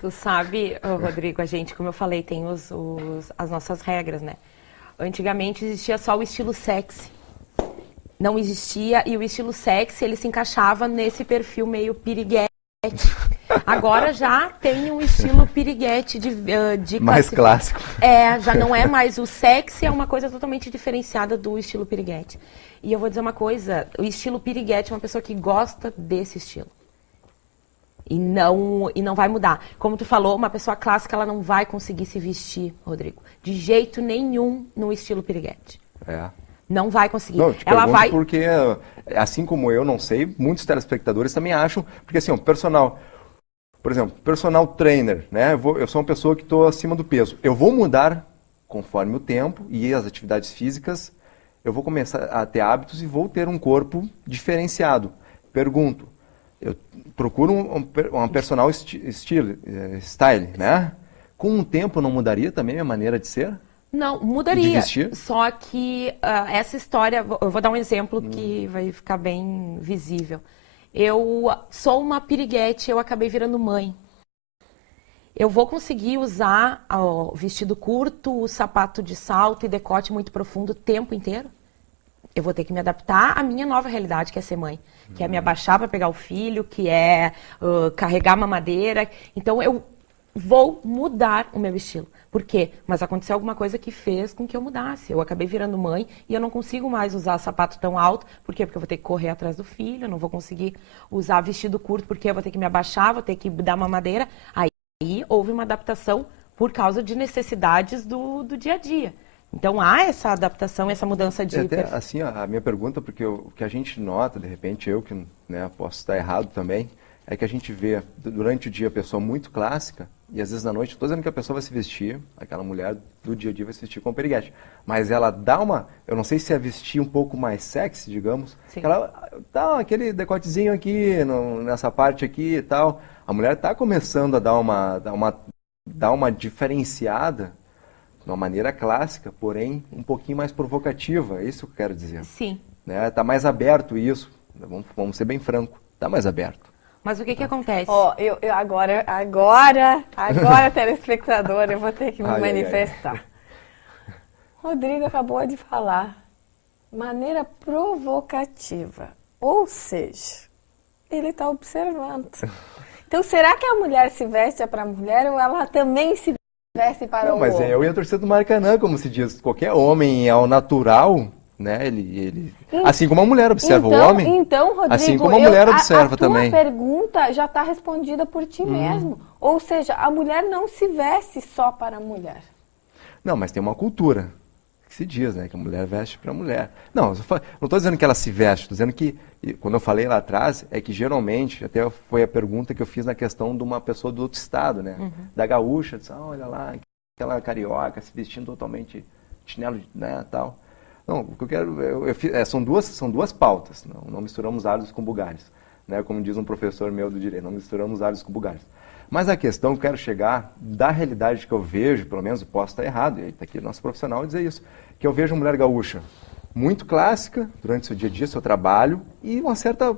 Tu sabe, Rodrigo, a gente, como eu falei, tem as nossas regras, né? Antigamente existia só o estilo sexy. Não existia, e o estilo sexy, ele se encaixava nesse perfil meio piriguete. Agora já tem um estilo piriguete de mais clássico. Já não é mais o sexy, é uma coisa totalmente diferenciada do estilo piriguete. E eu vou dizer uma coisa, o estilo piriguete é uma pessoa que gosta desse estilo. E não vai mudar. Como tu falou, uma pessoa clássica, ela não vai conseguir se vestir, Rodrigo, de jeito nenhum no estilo piriguete. Não vai conseguir. Não, eu te pergunto porque, assim como eu não sei, muitos telespectadores também acham, porque assim, por exemplo, personal trainer, né? Eu sou uma pessoa que estou acima do peso. Eu vou mudar conforme o tempo e as atividades físicas, eu vou começar a ter hábitos e vou ter um corpo diferenciado. Pergunto, eu procuro uma personal style, né? Com o tempo não mudaria também a maneira de ser? Não, mudaria. De vestir? Só que essa história, eu vou dar um exemplo que vai ficar bem visível. Eu sou uma piriguete, eu acabei virando mãe. Eu vou conseguir usar o vestido curto, o sapato de salto e decote muito profundo o tempo inteiro? Eu vou ter que me adaptar à minha nova realidade, que é ser mãe. Que é me abaixar para pegar o filho, que é carregar mamadeira. Então, eu vou mudar o meu estilo. Por quê? Mas aconteceu alguma coisa que fez com que eu mudasse. Eu acabei virando mãe e eu não consigo mais usar sapato tão alto. Por quê? Porque eu vou ter que correr atrás do filho, eu não vou conseguir usar vestido curto, porque eu vou ter que me abaixar, vou ter que dar mamadeira. Aí houve uma adaptação por causa de necessidades do dia a dia. Então há essa adaptação, essa mudança de... Até assim, a minha pergunta, porque o que a gente nota, de repente, eu que posso estar errado também, é que a gente vê durante o dia a pessoa muito clássica e às vezes na noite, estou dizendo que a pessoa vai se vestir, aquela mulher do dia a dia vai se vestir com periguete, mas ela dá eu não sei se é vestir um pouco mais sexy, digamos, ela dá aquele decotezinho aqui, nessa parte aqui e tal, a mulher está começando a dar uma diferenciada de uma maneira clássica, porém um pouquinho mais provocativa, é isso que eu quero dizer. Sim. Está mais aberto isso, vamos ser bem franco, está mais aberto. Mas o que acontece? Eu agora, telespectador, eu vou ter que me manifestar. Rodrigo acabou de falar, maneira provocativa, ou seja, ele está observando. Então, será que a mulher se veste para a mulher ou ela também se veste para o homem? Mas eu e a torcida do Maracanã, como se diz, qualquer homem ao natural, né? Ele assim como a mulher observa o homem, então, Rodrigo, assim como a mulher observa também. A tua pergunta já está respondida por ti mesmo. Ou seja, a mulher não se veste só para a mulher. Não, mas tem uma cultura que se diz, né? Que a mulher veste para a mulher. Não estou dizendo que ela se veste, estou dizendo que, quando eu falei lá atrás, é que geralmente, até foi a pergunta que eu fiz na questão de uma pessoa do outro estado, né? Da gaúcha, disse, olha lá, aquela carioca se vestindo totalmente chinelo, né, tal. Não, o que eu quero, são duas pautas, não misturamos áridos com bugalhos, né? Como diz um professor meu do direito, não misturamos áridos com bugalhos. Mas a questão que eu quero chegar, da realidade que eu vejo, pelo menos eu posso estar errado, e está aqui o nosso profissional dizer isso, que eu vejo uma mulher gaúcha muito clássica, durante seu dia a dia, seu trabalho, e uma certa...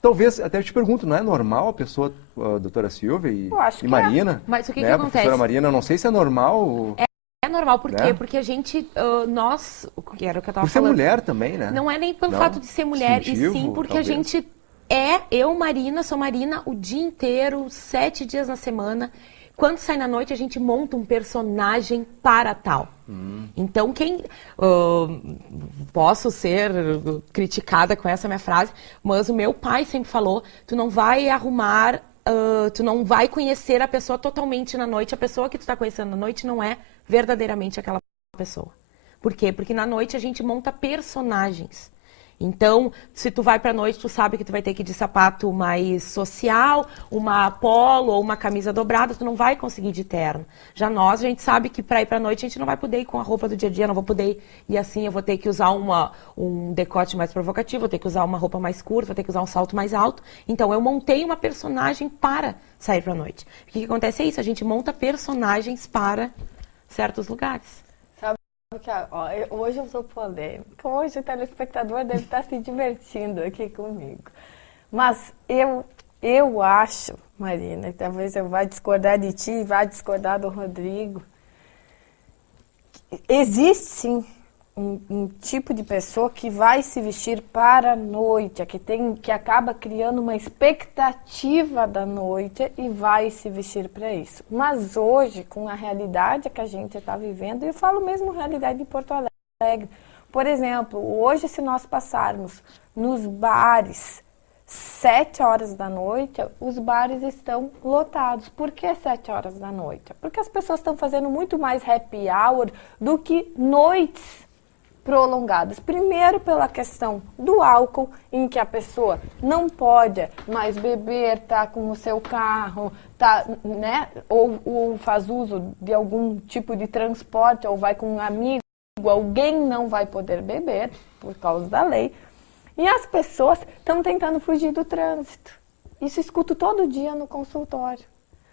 Talvez, até eu te pergunto, não é normal a pessoa, a doutora Silvia e Marina? Mas o que né, acontece? Professora Marina, eu não sei se é normal... É normal, por quê? Né? Porque a gente, nós, que era o que eu estava falando... Por ser mulher também, né? Não é nem pelo fato de ser mulher, Instintivo, e sim porque talvez. a gente eu, Marina, sou Marina o dia inteiro, 7 dias na semana. Quando sai na noite, a gente monta um personagem para tal. Então, posso ser criticada com essa minha frase, mas o meu pai sempre falou, tu não vai arrumar tu não vai conhecer a pessoa totalmente na noite. A pessoa que tu tá conhecendo na noite não é verdadeiramente aquela pessoa. Por quê? Porque na noite a gente monta personagens. Então, se tu vai pra noite, tu sabe que tu vai ter que ir de sapato mais social, uma polo ou uma camisa dobrada, tu não vai conseguir ir de terno. Já nós, a gente sabe que pra ir pra noite a gente não vai poder ir com a roupa do dia a dia, não vou poder ir assim, eu vou ter que usar um decote mais provocativo, vou ter que usar uma roupa mais curta, vou ter que usar um salto mais alto. Então, eu montei uma personagem para sair pra noite. O que acontece é isso, a gente monta personagens para certos lugares. Porque, ó, hoje eu sou polêmica, hoje o telespectador deve estar se divertindo aqui comigo. Mas eu acho, Marina, e talvez eu vá discordar de ti e vá discordar do Rodrigo, existe sim um tipo de pessoa que vai se vestir para a noite, que acaba criando uma expectativa da noite e vai se vestir para isso. Mas hoje, com a realidade que a gente está vivendo, eu falo mesmo realidade de Porto Alegre. Por exemplo, hoje se nós passarmos nos bares 7 horas da noite, os bares estão lotados. Por que 7 horas da noite? Porque as pessoas estão fazendo muito mais happy hour do que noites prolongadas. Primeiro pela questão do álcool, em que a pessoa não pode mais beber, tá com o seu carro, tá, né, ou faz uso de algum tipo de transporte, ou vai com um amigo, alguém não vai poder beber por causa da lei. E as pessoas estão tentando fugir do trânsito. Isso eu escuto todo dia no consultório.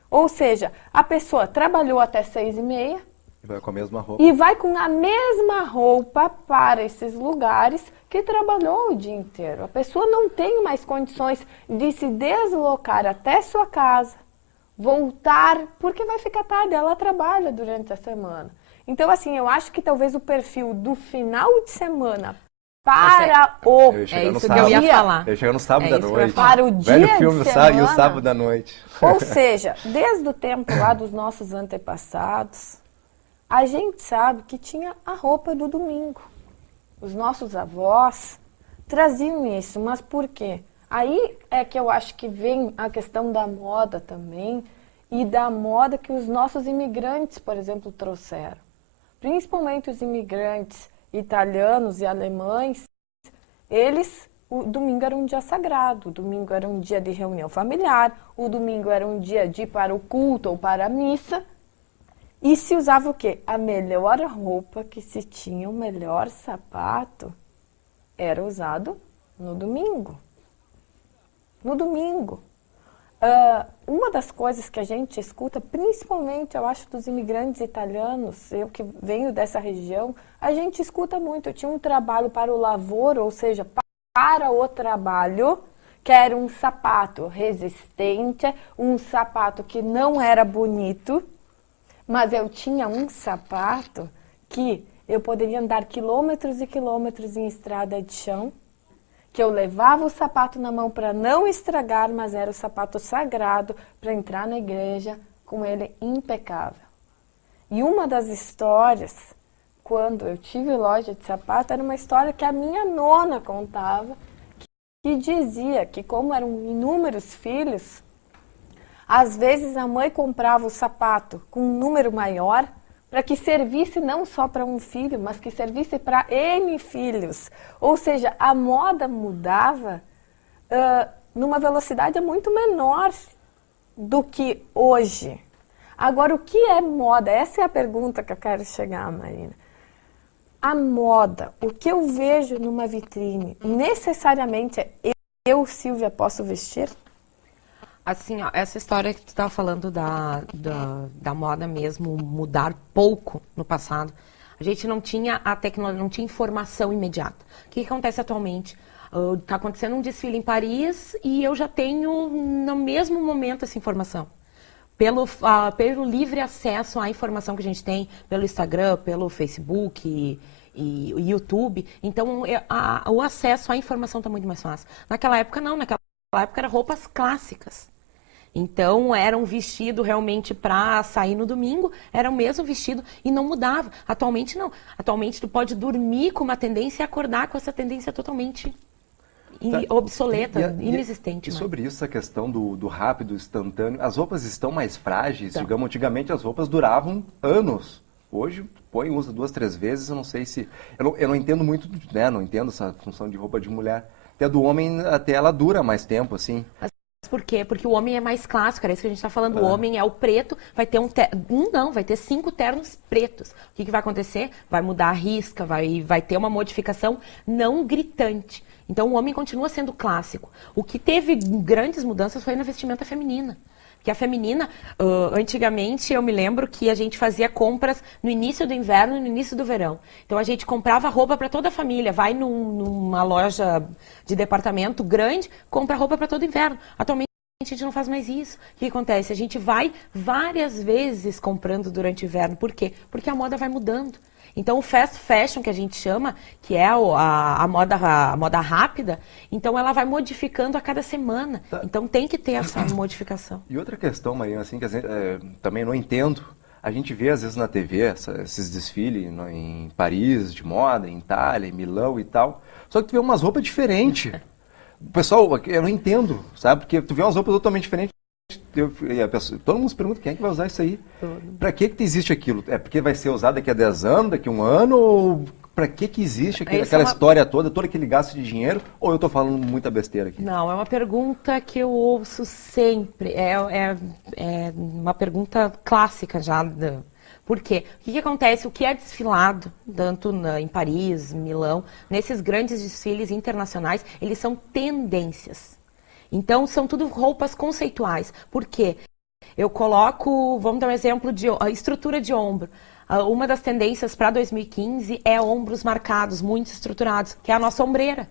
Ou seja, a pessoa trabalhou até 6h30, E vai com a mesma roupa. e vai com a mesma roupa para esses lugares que trabalhou o dia inteiro. A pessoa não tem mais condições de se deslocar até sua casa, voltar, porque vai ficar tarde, ela trabalha durante a semana. Então, assim, eu acho que talvez o perfil do final de semana para o Eu ia chegar É no isso que eu ia sábado. falar. Eu ia chegar no sábado É da isso que eu ia noite. falar. Para o dia Velho filme de do sábado e o semana. sábado da noite. Ou seja, desde o tempo lá dos nossos antepassados, a gente sabe que tinha a roupa do domingo. Os nossos avós traziam isso, mas por quê? Aí é que eu acho que vem a questão da moda também e da moda que os nossos imigrantes, por exemplo, trouxeram. Principalmente os imigrantes italianos e alemães, o domingo era um dia sagrado, o domingo era um dia de reunião familiar, o domingo era um dia de ir para o culto ou para a missa. E se usava o quê? A melhor roupa que se tinha, o melhor sapato, era usado no domingo. No domingo. Uma das coisas que a gente escuta, principalmente, eu acho, dos imigrantes italianos, eu que venho dessa região, a gente escuta muito. Eu tinha um trabalho para o lavoro, ou seja, para o trabalho, que era um sapato resistente, um sapato que não era bonito, mas eu tinha um sapato que eu poderia andar quilômetros e quilômetros em estrada de chão, que eu levava o sapato na mão para não estragar, mas era o sapato sagrado para entrar na igreja com ele impecável. E uma das histórias, quando eu tive loja de sapato, era uma história que a minha nona contava, que dizia que como eram inúmeros filhos, às vezes a mãe comprava o sapato com um número maior para que servisse não só para um filho, mas que servisse para N filhos. Ou seja, a moda mudava numa velocidade muito menor do que hoje. Agora, o que é moda? Essa é a pergunta que eu quero chegar, Marina. A moda, o que eu vejo numa vitrine, necessariamente eu, Silvia, posso vestir? Assim, ó, essa história que tu estava falando da moda mesmo mudar pouco no passado, a gente não tinha a tecnologia, não tinha informação imediata. O que acontece atualmente? Está acontecendo um desfile em Paris e eu já tenho no mesmo momento essa informação. Pelo livre acesso à informação que a gente tem pelo Instagram, pelo Facebook e YouTube. Então, o acesso à informação está muito mais fácil. Naquela época, não. Naquela época, eram roupas clássicas. Então, era um vestido realmente para sair no domingo, era o mesmo vestido e não mudava. Atualmente, não. Atualmente, tu pode dormir com uma tendência e acordar com essa tendência totalmente obsoleta, inexistente. E sobre isso, a questão do rápido, instantâneo, as roupas estão mais frágeis? Então. Digamos, antigamente as roupas duravam anos. Hoje, põe, usa 2, 3 vezes, eu não sei se... Eu não entendo muito, né? Não entendo essa função de roupa de mulher. Até do homem, até ela dura mais tempo, assim. Mas por quê? Porque o homem é mais clássico, era isso que a gente está falando. O homem é o preto, vai ter vai ter 5 ternos pretos. O que vai acontecer? Vai mudar a risca, vai ter uma modificação não gritante. Então, o homem continua sendo clássico. O que teve grandes mudanças foi na vestimenta feminina. Porque a feminina, antigamente, eu me lembro que a gente fazia compras no início do inverno e no início do verão. Então, a gente comprava roupa para toda a família. Vai numa loja de departamento grande, compra roupa para todo o inverno. Atualmente, a gente não faz mais isso. O que acontece? A gente vai várias vezes comprando durante o inverno. Por quê? Porque a moda vai mudando. Então, o fast fashion, que a gente chama, que é a moda rápida, então ela vai modificando a cada semana. Tá. Então, tem que ter essa modificação. E outra questão, Maria, assim, que também não entendo, a gente vê às vezes na TV esses desfiles em Paris, de moda, em Itália, em Milão e tal, só que tu vê umas roupas diferentes. Pessoal, eu não entendo, sabe? Porque tu vê umas roupas totalmente diferentes. Todo mundo se pergunta quem é que vai usar isso aí. Para que existe aquilo? É porque vai ser usado daqui a 10 anos, daqui a 1 ano? Ou para que existe aquela história toda, todo aquele gasto de dinheiro? Ou eu estou falando muita besteira aqui? Não, é uma pergunta que eu ouço sempre. É uma pergunta clássica já. Por quê? O que acontece? O que é desfilado, tanto em Paris, Milão, nesses grandes desfiles internacionais, eles são tendências. Então, são tudo roupas conceituais. Por quê? Eu coloco, vamos dar um exemplo de estrutura de ombro. Uma das tendências para 2015 é ombros marcados, muito estruturados, que é a nossa ombreira.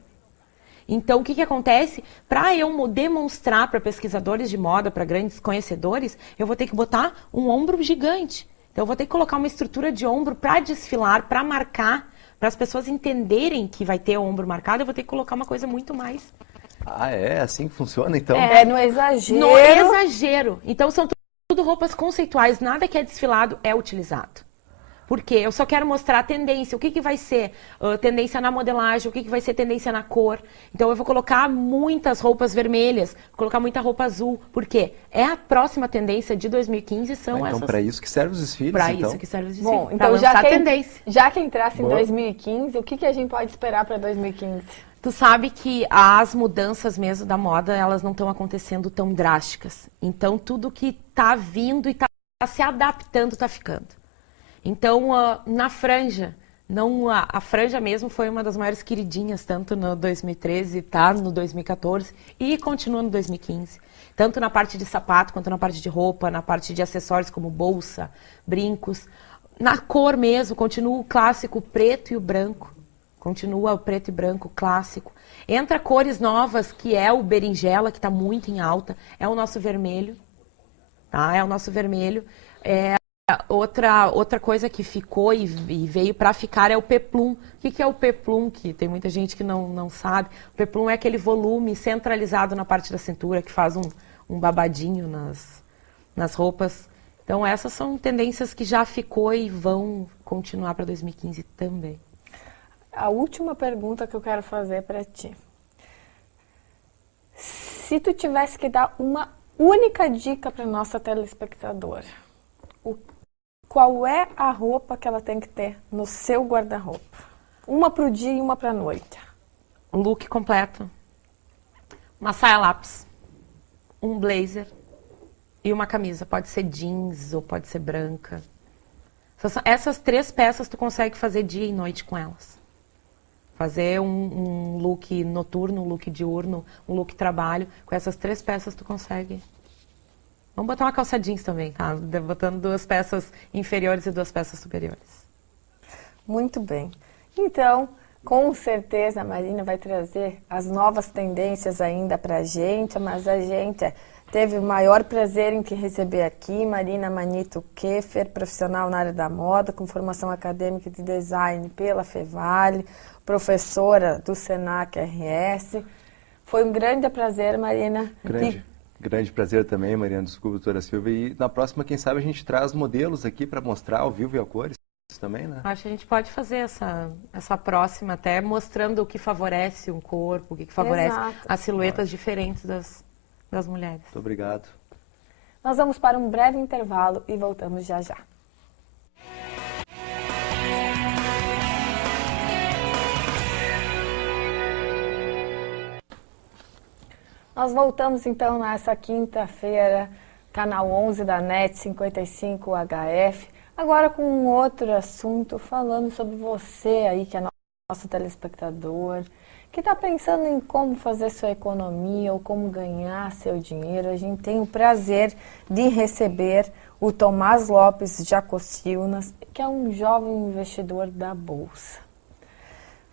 Então, o que acontece? Para eu demonstrar para pesquisadores de moda, para grandes conhecedores, eu vou ter que botar um ombro gigante. Então, eu vou ter que colocar uma estrutura de ombro para desfilar, para marcar, para as pessoas entenderem que vai ter o ombro marcado, eu vou ter que colocar uma coisa muito mais... Ah, é assim que funciona, então? É, no exagero. No exagero. Então, são tudo roupas conceituais. Nada que é desfilado é utilizado. Por quê? Eu só quero mostrar a tendência. O que vai ser tendência na modelagem, o que vai ser tendência na cor. Então, eu vou colocar muitas roupas vermelhas, vou colocar muita roupa azul. Por quê? É a próxima tendência de 2015, são essas. Então, para isso que servem os desfiles, Para então? isso que servem os desfiles. Bom, então já que entrasse em 2015, o que a gente pode esperar para 2015? Tu sabe que as mudanças mesmo da moda, elas não estão acontecendo tão drásticas. Então, tudo que está vindo e está se adaptando está ficando. Então, na franja, a franja mesmo foi uma das maiores queridinhas, tanto no 2013, tá no 2014 e continua no 2015. Tanto na parte de sapato, quanto na parte de roupa, na parte de acessórios como bolsa, brincos. Na cor mesmo, continua o clássico preto e o branco. Continua o preto e branco clássico. Entra cores novas, que é o berinjela, que está muito em alta. É o nosso vermelho. Tá? É o nosso vermelho. Outra coisa que ficou e veio para ficar é o peplum. O que é o peplum? Que tem muita gente que não sabe. O peplum é aquele volume centralizado na parte da cintura, que faz um babadinho nas roupas. Então, essas são tendências que já ficou e vão continuar para 2015 também. A última pergunta que eu quero fazer para ti. Se tu tivesse que dar uma única dica para nossa telespectadora, qual é a roupa que ela tem que ter no seu guarda-roupa? Uma para o dia e uma para a noite. Um look completo. Uma saia lápis. Um blazer. E uma camisa. Pode ser jeans ou pode ser branca. Essas 3 peças tu consegue fazer dia e noite com elas. Fazer um look noturno, um look diurno, um look trabalho. Com essas 3 peças tu consegue. Vamos botar uma calça jeans também, tá? Botando 2 peças inferiores e 2 peças superiores. Muito bem. Então, com certeza a Marina vai trazer as novas tendências ainda pra gente, mas a gente teve o maior prazer em te receber aqui, Marina Manito Keffer, profissional na área da moda, com formação acadêmica de design pela Fevale, professora do Senac RS. Foi um grande prazer, Marina. Grande prazer também, Mariana, desculpa, doutora Silvia. E na próxima, quem sabe, a gente traz modelos aqui para mostrar ao vivo e a cores. isso também, né? Acho que a gente pode fazer essa próxima até mostrando o que favorece um corpo, o que favorece Exato. as silhuetas diferentes das mulheres. Muito obrigado. Nós vamos para um breve intervalo e voltamos já já. Nós voltamos então nessa quinta-feira, canal 11 da NET 55 HF, agora com um outro assunto, falando sobre você aí, que é nosso telespectador, que está pensando em como fazer sua economia ou como ganhar seu dinheiro. A gente tem o prazer de receber o Tomás Lopes Jacocilnas, que é um jovem investidor da Bolsa.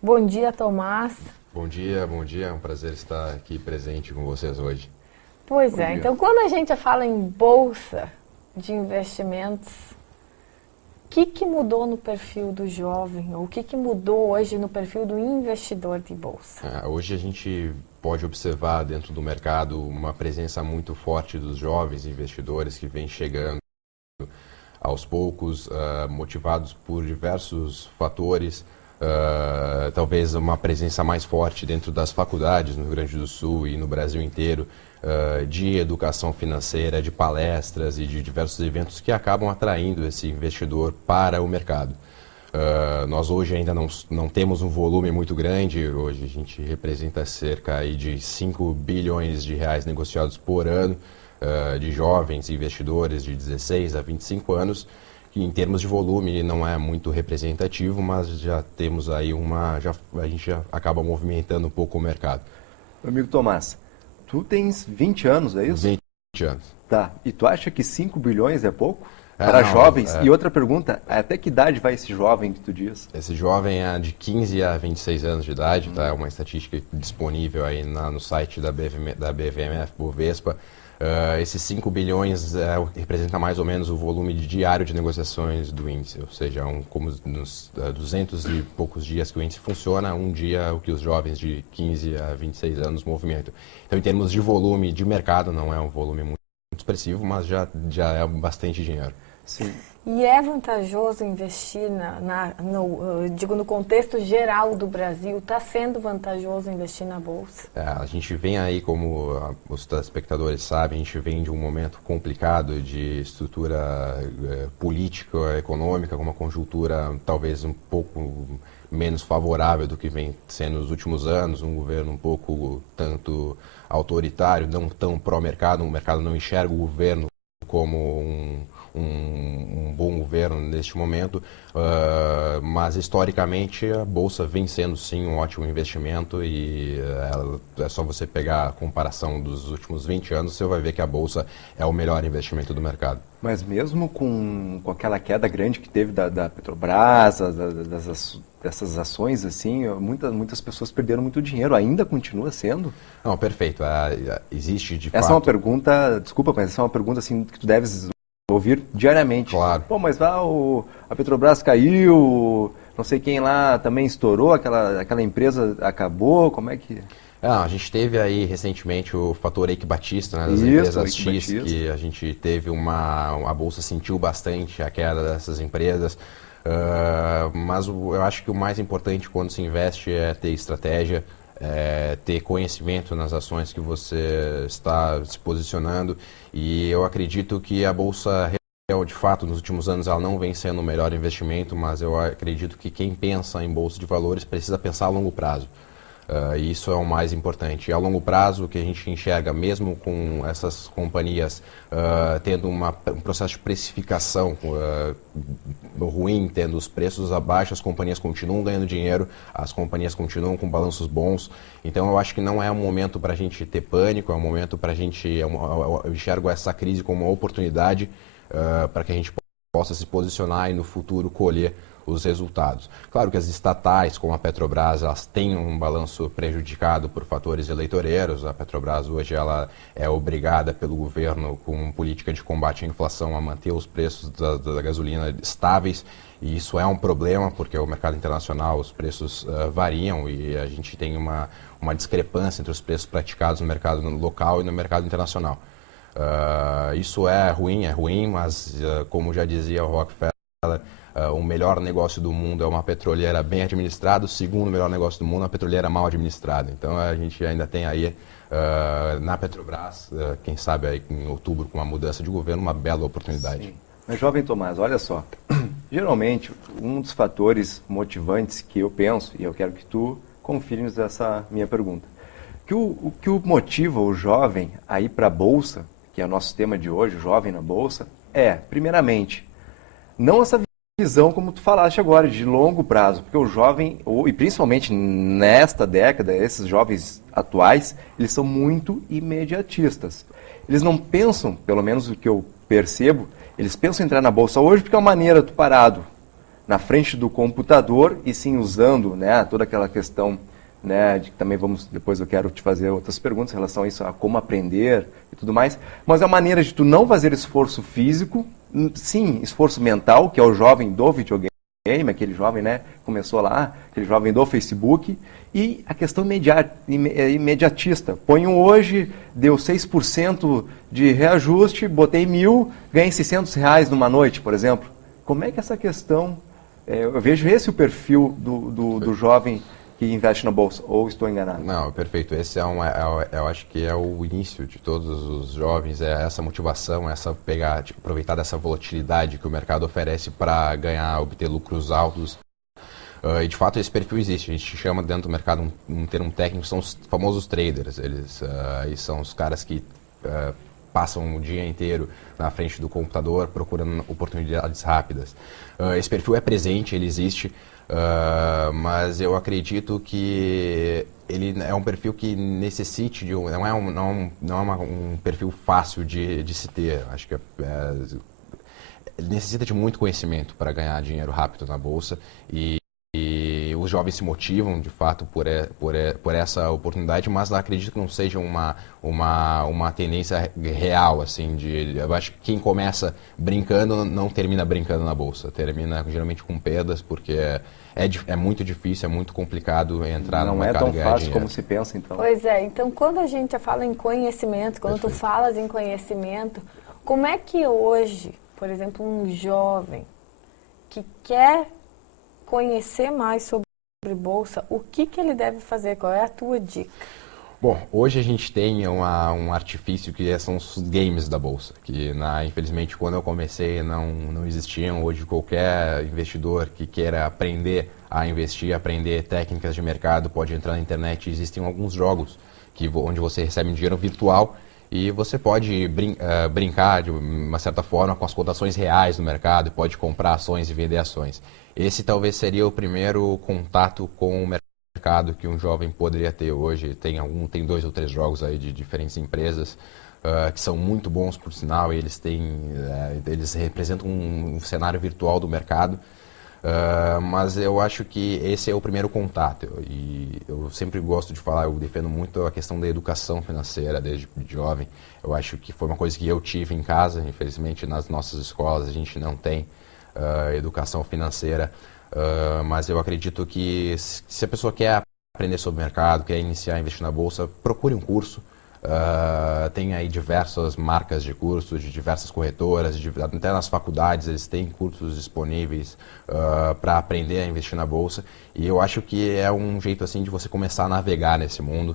Bom dia, Tomás. Bom dia, é um prazer estar aqui presente com vocês hoje. Pois Bom é, dia. então quando a gente fala em bolsa de investimentos, o que mudou no perfil do jovem, ou o que mudou hoje no perfil do investidor de bolsa? Hoje a gente pode observar dentro do mercado uma presença muito forte dos jovens investidores que vêm chegando aos poucos, motivados por diversos fatores. Talvez uma presença mais forte dentro das faculdades no Rio Grande do Sul e no Brasil inteiro, de educação financeira, de palestras e de diversos eventos que acabam atraindo esse investidor para o mercado. Nós hoje ainda não temos um volume muito grande, hoje a gente representa cerca aí de 5 bilhões de reais negociados por ano, de jovens investidores de 16 a 25 anos, que em termos de volume não é muito representativo, mas já temos aí a gente já acaba movimentando um pouco o mercado. Meu amigo Tomás, tu tens 20 anos, é isso? 20 anos. Tá. E tu acha que 5 bilhões é pouco? É, Para não, jovens? é. E outra pergunta, até que idade vai esse jovem que tu diz? Esse jovem é de 15 a 26 anos de idade, tá? É uma estatística disponível aí no site da BVMF Bovespa. Esses 5 bilhões representa mais ou menos o volume diário de negociações do índice, ou seja, como nos 200 e poucos dias que o índice funciona, um dia o que os jovens de 15 a 26 anos movimentam. Então, em termos de volume de mercado, não é um volume muito expressivo, mas já é bastante dinheiro. Sim. E é vantajoso investir no contexto geral do Brasil? Está sendo vantajoso investir na Bolsa? A gente vem aí, como os telespectadores sabem, a gente vem de um momento complicado de estrutura política, econômica, com uma conjuntura talvez um pouco menos favorável do que vem sendo nos últimos anos, um governo um pouco tanto autoritário, não tão pró-mercado, o mercado não enxerga o governo como um bom governo neste momento, mas historicamente a Bolsa vem sendo sim um ótimo investimento e é só você pegar a comparação dos últimos 20 anos, você vai ver que a Bolsa é o melhor investimento do mercado. Mas mesmo com aquela queda grande que teve da Petrobras, dessas ações, assim, muitas pessoas perderam muito dinheiro. Ainda continua sendo? Não, perfeito. Existe de Essa fato... é uma pergunta, desculpa, mas essa é uma pergunta assim, que tu deves ouvir diariamente. Claro. Pô, mas a Petrobras caiu, não sei quem lá também estourou, aquela empresa acabou, como é que... A gente teve aí recentemente o fator Eike Batista, né, das Isso, empresas Eike X, Batista. que a gente teve a Bolsa sentiu bastante a queda dessas empresas, mas eu acho que o mais importante quando se investe é ter estratégia, ter conhecimento nas ações que você está se posicionando, e eu acredito que a Bolsa, de fato, nos últimos anos ela não vem sendo o melhor investimento, mas eu acredito que quem pensa em Bolsa de Valores precisa pensar a longo prazo. E isso é o mais importante. E a longo prazo, o que a gente enxerga, mesmo com essas companhias tendo um processo de precificação ruim, tendo os preços abaixo, as companhias continuam ganhando dinheiro, as companhias continuam com balanços bons. Então, eu acho que não é um momento para a gente ter pânico, é um momento para a gente... Eu enxergo essa crise como uma oportunidade para que a gente possa se posicionar e no futuro colher os resultados. Claro que as estatais, como a Petrobras, elas têm um balanço prejudicado por fatores eleitoreiros. A Petrobras hoje ela é obrigada pelo governo, com política de combate à inflação, a manter os preços da gasolina estáveis. E isso é um problema, porque o mercado internacional, os preços variam e a gente tem uma discrepância entre os preços praticados no mercado local e no mercado internacional. Isso é ruim, mas como já dizia o Rockefeller, o melhor negócio do mundo é uma petroleira bem administrada, o segundo melhor negócio do mundo é uma petroleira mal administrada. Então a gente ainda tem aí na Petrobras, quem sabe aí em outubro com uma mudança de governo, uma bela oportunidade. Sim. Mas jovem Tomás, olha só, geralmente um dos fatores motivantes que eu penso, e eu quero que tu confirmes essa minha pergunta, o que o motiva o jovem a ir para a Bolsa, que é o nosso tema de hoje, o jovem na Bolsa, primeiramente, não essa visão, como tu falaste agora, de longo prazo, porque o jovem, e principalmente nesta década, esses jovens atuais, eles são muito imediatistas. Eles não pensam, pelo menos o que eu percebo, eles pensam em entrar na Bolsa hoje porque é uma maneira, tu parado na frente do computador e sim usando, né, toda aquela questão, né, de que também depois eu quero te fazer outras perguntas em relação a isso, a como aprender e tudo mais, mas é uma maneira de tu não fazer esforço físico, sim, esforço mental, que é o jovem do videogame, aquele jovem, né, começou lá, aquele jovem do Facebook, e a questão imediatista. Põe um hoje, deu 6% de reajuste, botei 1.000, ganhei R$600 numa noite, por exemplo. Como é que essa questão... eu vejo esse o perfil do jovem que investe na Bolsa, ou estou enganado? Não, perfeito. Esse eu acho que é o início de todos os jovens, é essa motivação, aproveitar dessa volatilidade que o mercado oferece para ganhar, obter lucros altos. E de fato esse perfil existe. A gente chama dentro do mercado um termo técnico, são os famosos traders. Eles são os caras que passam o dia inteiro na frente do computador procurando oportunidades rápidas. Esse perfil é presente, ele existe. Mas eu acredito que ele é um perfil que necessite de não é um perfil fácil de se ter. Acho que ele necessita de muito conhecimento para ganhar dinheiro rápido na bolsa e os jovens se motivam de fato por essa oportunidade, mas acredito que não seja uma tendência real, assim, eu acho que quem começa brincando não termina brincando na bolsa, termina geralmente com perdas, porque é muito difícil, é muito complicado entrar no mercado e ganhar dinheiro. Não é tão fácil como se pensa, então. Pois é, então quando a gente fala em conhecimento, quando tu falas em conhecimento, como é que hoje, por exemplo, um jovem que quer conhecer mais sobre bolsa, o que ele deve fazer? Qual é a tua dica? Bom, hoje a gente tem um artifício que são os games da bolsa, que infelizmente quando eu comecei não existiam. Hoje qualquer investidor que queira aprender a investir, aprender técnicas de mercado, pode entrar na internet. Existem alguns jogos onde você recebe um dinheiro virtual e você pode brincar de uma certa forma com as cotações reais do mercado, pode comprar ações e vender ações. Esse talvez seria o primeiro contato com o mercado que um jovem poderia ter hoje. Tem 2 ou 3 jogos aí de diferentes empresas que são muito bons, por sinal, e eles representam um cenário virtual do mercado. Mas eu acho que esse é o primeiro contato. E eu sempre gosto de falar, eu defendo muito a questão da educação financeira desde jovem. Eu acho que foi uma coisa que eu tive em casa. Infelizmente, nas nossas escolas a gente não tem educação financeira. Mas eu acredito que se a pessoa quer aprender sobre o mercado, quer iniciar a investir na bolsa, procure um curso. Tem aí diversas marcas de cursos, de diversas corretoras, até nas faculdades eles têm cursos disponíveis para aprender a investir na bolsa. E eu acho que é um jeito assim de você começar a navegar nesse mundo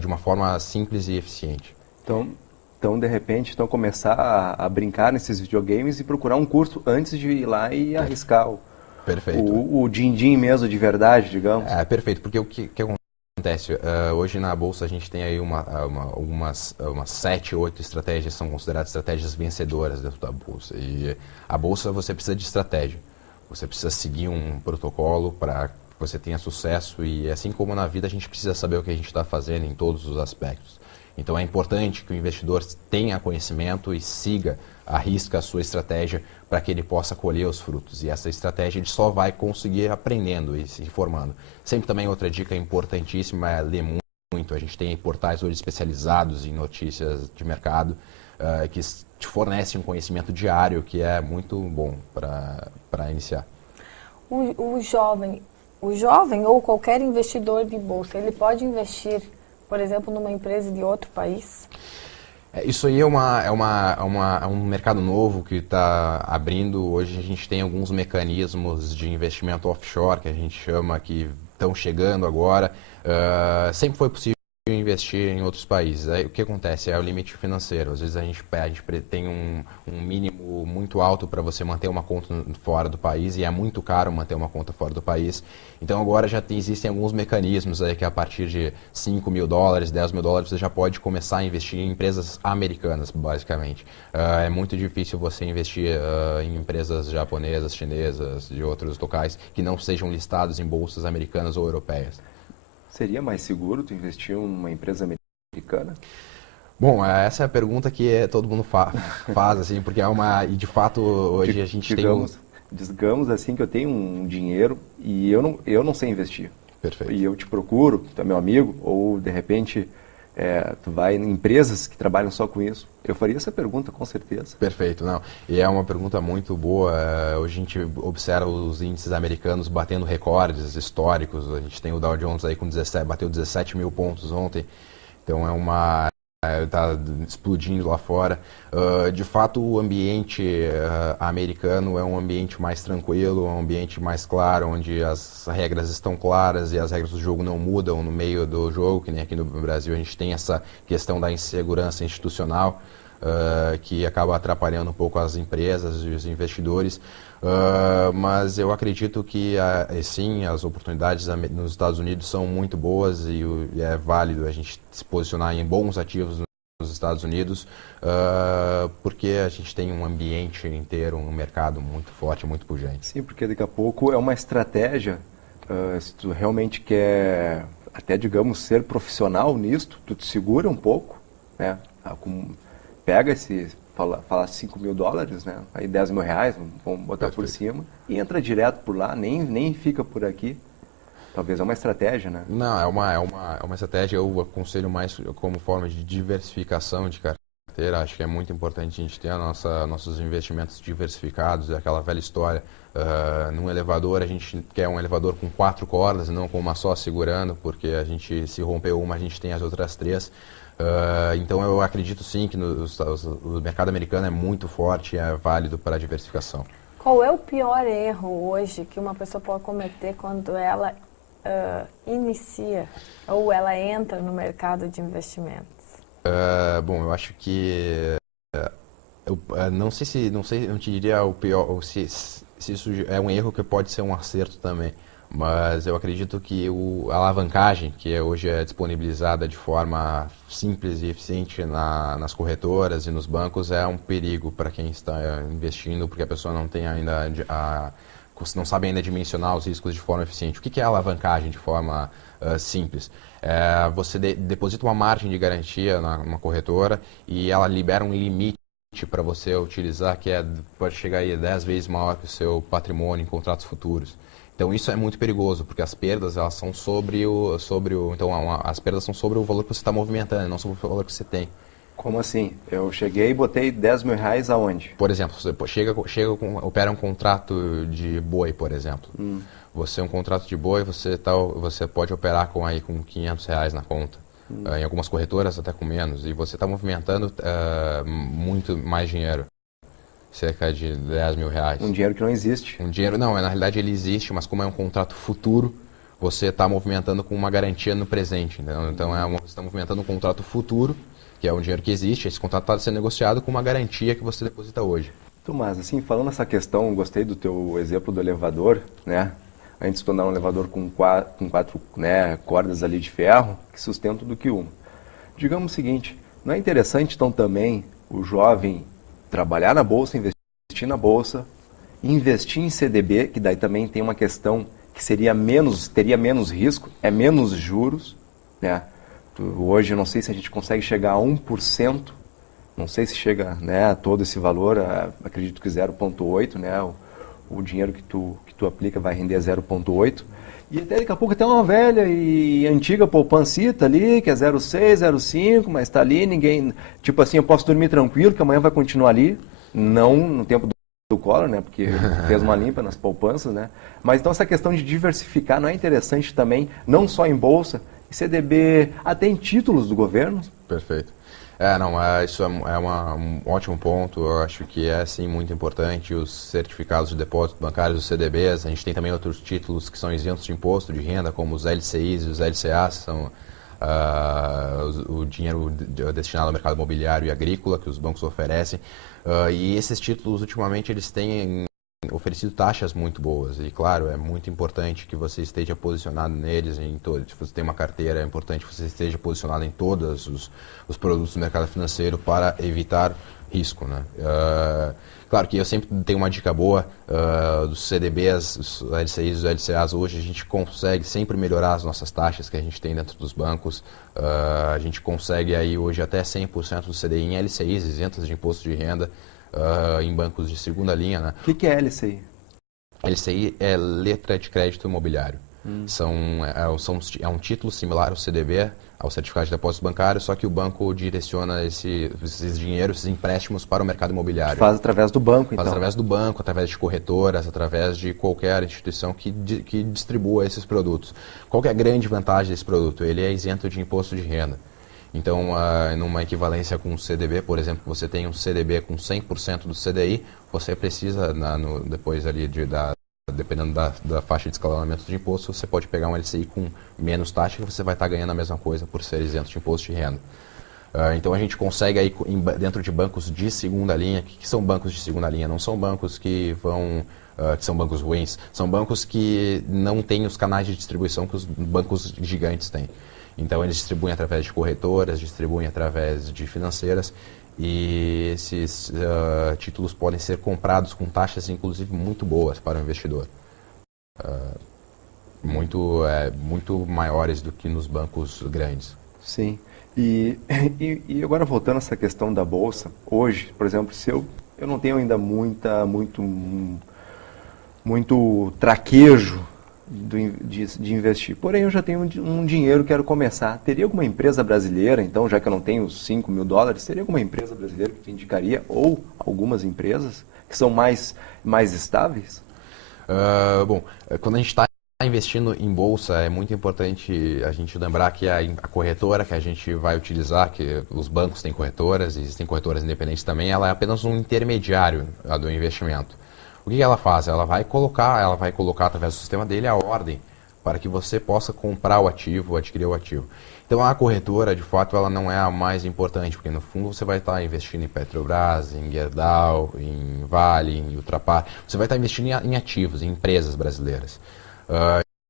de uma forma simples e eficiente. Então, de repente, começar a brincar nesses videogames e procurar um curso antes de ir lá e arriscar o din-din mesmo de verdade, digamos. Perfeito, porque o que acontece? Hoje na Bolsa a gente tem aí umas 7, 8 estratégias, são consideradas estratégias vencedoras dentro da Bolsa. E a Bolsa você precisa de estratégia, você precisa seguir um protocolo para que você tenha sucesso e assim como na vida a gente precisa saber o que a gente está fazendo em todos os aspectos. Então é importante que o investidor tenha conhecimento e arrisca a sua estratégia para que ele possa colher os frutos. E essa estratégia ele só vai conseguir aprendendo e se informando. Sempre também outra dica importantíssima é ler muito. A gente tem portais hoje especializados em notícias de mercado que te fornecem um conhecimento diário que é muito bom para iniciar. O jovem ou qualquer investidor de bolsa, ele pode investir, por exemplo, numa empresa de outro país? Isso aí é um mercado novo que está abrindo. Hoje a gente tem alguns mecanismos de investimento offshore, que a gente chama, que estão chegando agora. Sempre foi possível investir em outros países. Aí, o que acontece é o limite financeiro. Às vezes a gente tem um mínimo muito alto para você manter uma conta fora do país e é muito caro manter uma conta fora do país. Então agora existem alguns mecanismos aí que a partir de $5 mil, $10 mil você já pode começar a investir em empresas americanas, basicamente. É muito difícil você investir em empresas japonesas, chinesas, de outros locais que não sejam listados em bolsas americanas ou europeias. Seria mais seguro tu investir em uma empresa americana? Bom, essa é a pergunta que todo mundo faz, assim, porque e de fato hoje a gente digamos assim que eu tenho um dinheiro e eu não sei investir. Perfeito. E eu te procuro, tu é meu amigo, ou de repente tu vai em empresas que trabalham só com isso. Eu faria essa pergunta com certeza. Perfeito, não. E é uma pergunta muito boa. Hoje a gente observa os índices americanos batendo recordes históricos. A gente tem o Dow Jones aí bateu 17 mil pontos ontem. Então está explodindo lá fora. De fato, o ambiente americano é um ambiente mais tranquilo, um ambiente mais claro, onde as regras estão claras e as regras do jogo não mudam no meio do jogo, que nem aqui no Brasil a gente tem essa questão da insegurança institucional, que acaba atrapalhando um pouco as empresas e os investidores. Mas eu acredito que sim, as oportunidades nos Estados Unidos são muito boas e é válido a gente se posicionar em bons ativos nos Estados Unidos, porque a gente tem um ambiente inteiro, um mercado muito forte, muito pujante. Sim, porque daqui a pouco é uma estratégia, se tu realmente quer, até digamos, ser profissional nisto, tu te segura um pouco, né? Pega falar $5 mil, né? Aí $10 mil, vamos botar por cima, e entra direto por lá, nem fica por aqui. Talvez é uma estratégia, né? Não, é uma estratégia, eu aconselho mais como forma de diversificação de carteira. Acho que é muito importante a gente ter nossos investimentos diversificados, é aquela velha história. Num elevador, a gente quer um elevador com 4 cordas, não com uma só segurando, porque se rompeu uma, a gente tem as outras 3. Então eu acredito sim que o mercado americano é muito forte e é válido para a diversificação. Qual é o pior erro hoje que uma pessoa pode cometer quando ela inicia ou ela entra no mercado de investimentos? Bom, eu acho que eu não te diria o pior, ou se isso é um erro que pode ser um acerto também. Mas eu acredito que a alavancagem, que hoje é disponibilizada de forma simples e eficiente nas corretoras e nos bancos, é um perigo para quem está investindo, porque a pessoa não tem ainda não sabe ainda dimensionar os riscos de forma eficiente. O que é a alavancagem de forma simples? Você deposita uma margem de garantia numa corretora e ela libera um limite para você utilizar, que pode chegar aí 10 vezes maior que o seu patrimônio em contratos futuros. Então isso é muito perigoso, porque as perdas elas são as perdas são sobre o valor que você está movimentando, não sobre o valor que você tem. Como assim? Eu cheguei e botei $10 mil aonde? Por exemplo, você opera um contrato de boi, por exemplo. Você um contrato de boi, você pode operar com R$500 na conta. Em algumas corretoras até com menos. E você está movimentando muito mais dinheiro. Cerca de R$10 mil. Um dinheiro que não existe. Um dinheiro, não, na realidade ele existe, mas como é um contrato futuro, você está movimentando com uma garantia no presente. Entendeu? Então você está movimentando um contrato futuro, que é um dinheiro que existe, esse contrato está sendo negociado com uma garantia que você deposita hoje. Tomás, assim, falando essa questão, gostei do teu exemplo do elevador, né? Antes de tornar um elevador com quatro né, cordas ali de ferro, que sustentam tudo que uma. Digamos o seguinte, não é interessante então também o jovem trabalhar na bolsa, investir na bolsa, investir em CDB, que daí também tem uma questão que teria menos risco, é menos juros, né? Hoje eu não sei se a gente consegue chegar a 1%, não sei se chega, né, a todo esse valor, acredito que 0,8, né? O dinheiro que tu aplica vai render 0,8. E até daqui a pouco tem uma velha e antiga poupancita ali, que é 0,6, 0,5, mas está ali, ninguém... Tipo assim, eu posso dormir tranquilo, que amanhã vai continuar ali. Não no tempo do Collor, né? Porque fez uma limpa nas poupanças, né? Mas então essa questão de diversificar não é interessante também, não só em bolsa, em CDB, até em títulos do governo? Perfeito. Isso um ótimo ponto. Eu acho que é, sim, muito importante. Os certificados de depósito bancários, os CDBs. A gente tem também outros títulos que são isentos de imposto de renda, como os LCIs e os LCAs, são o dinheiro destinado ao mercado imobiliário e agrícola que os bancos oferecem. E esses títulos, ultimamente, eles têm oferecido taxas muito boas e, claro, é muito importante que você esteja posicionado neles, em todos. Se você tem uma carteira, é importante que você esteja posicionado em todos os produtos do mercado financeiro para evitar risco, né? Claro que eu sempre tenho uma dica boa dos CDBs, os LCIs e os LCAs. Hoje a gente consegue sempre melhorar as nossas taxas que a gente tem dentro dos bancos. A gente consegue aí hoje até 100% do CDI em LCIs, isentos de imposto de renda, em bancos de segunda linha, né? O que é LCI? LCI é letra de crédito imobiliário. É um título similar ao CDB, ao certificado de depósito bancário, só que o banco direciona esses dinheiros, esses empréstimos para o mercado imobiliário. Faz através do banco, então? Faz através do banco, através de corretoras, através de qualquer instituição que distribua esses produtos. Qual que é a grande vantagem desse produto? Ele é isento de imposto de renda. Então, numa equivalência com o CDB, por exemplo, você tem um CDB com 100% do CDI, você precisa, depois ali dependendo da faixa de escalonamento de imposto, você pode pegar um LCI com menos taxa e você vai estar ganhando a mesma coisa por ser isento de imposto de renda. Então a gente consegue aí dentro de bancos de segunda linha. O que são bancos de segunda linha? Não são bancos que são bancos ruins, são bancos que não têm os canais de distribuição que os bancos gigantes têm. Então eles distribuem através de corretoras, distribuem através de financeiras, e esses títulos podem ser comprados com taxas inclusive muito boas para o investidor. Muito maiores do que nos bancos grandes. Sim. E agora voltando a essa questão da bolsa, hoje, por exemplo, se eu não tenho ainda muito traquejo de investir, porém eu já tenho um dinheiro, quero começar. Teria alguma empresa brasileira, então, já que eu não tenho os $5.000, teria alguma empresa brasileira que tu indicaria, ou algumas empresas que são mais estáveis? Quando a gente está investindo em bolsa, é muito importante a gente lembrar que a corretora que a gente vai utilizar, que os bancos têm corretoras, existem corretoras independentes também, ela é apenas um intermediário do investimento. O que ela faz? Ela vai colocar através do sistema dele a ordem para que você possa comprar o ativo, adquirir o ativo. Então a corretora, de fato, ela não é a mais importante, porque no fundo você vai estar investindo em Petrobras, em Gerdau, em Vale, em Ultrapar. Você vai estar investindo em ativos, em empresas brasileiras.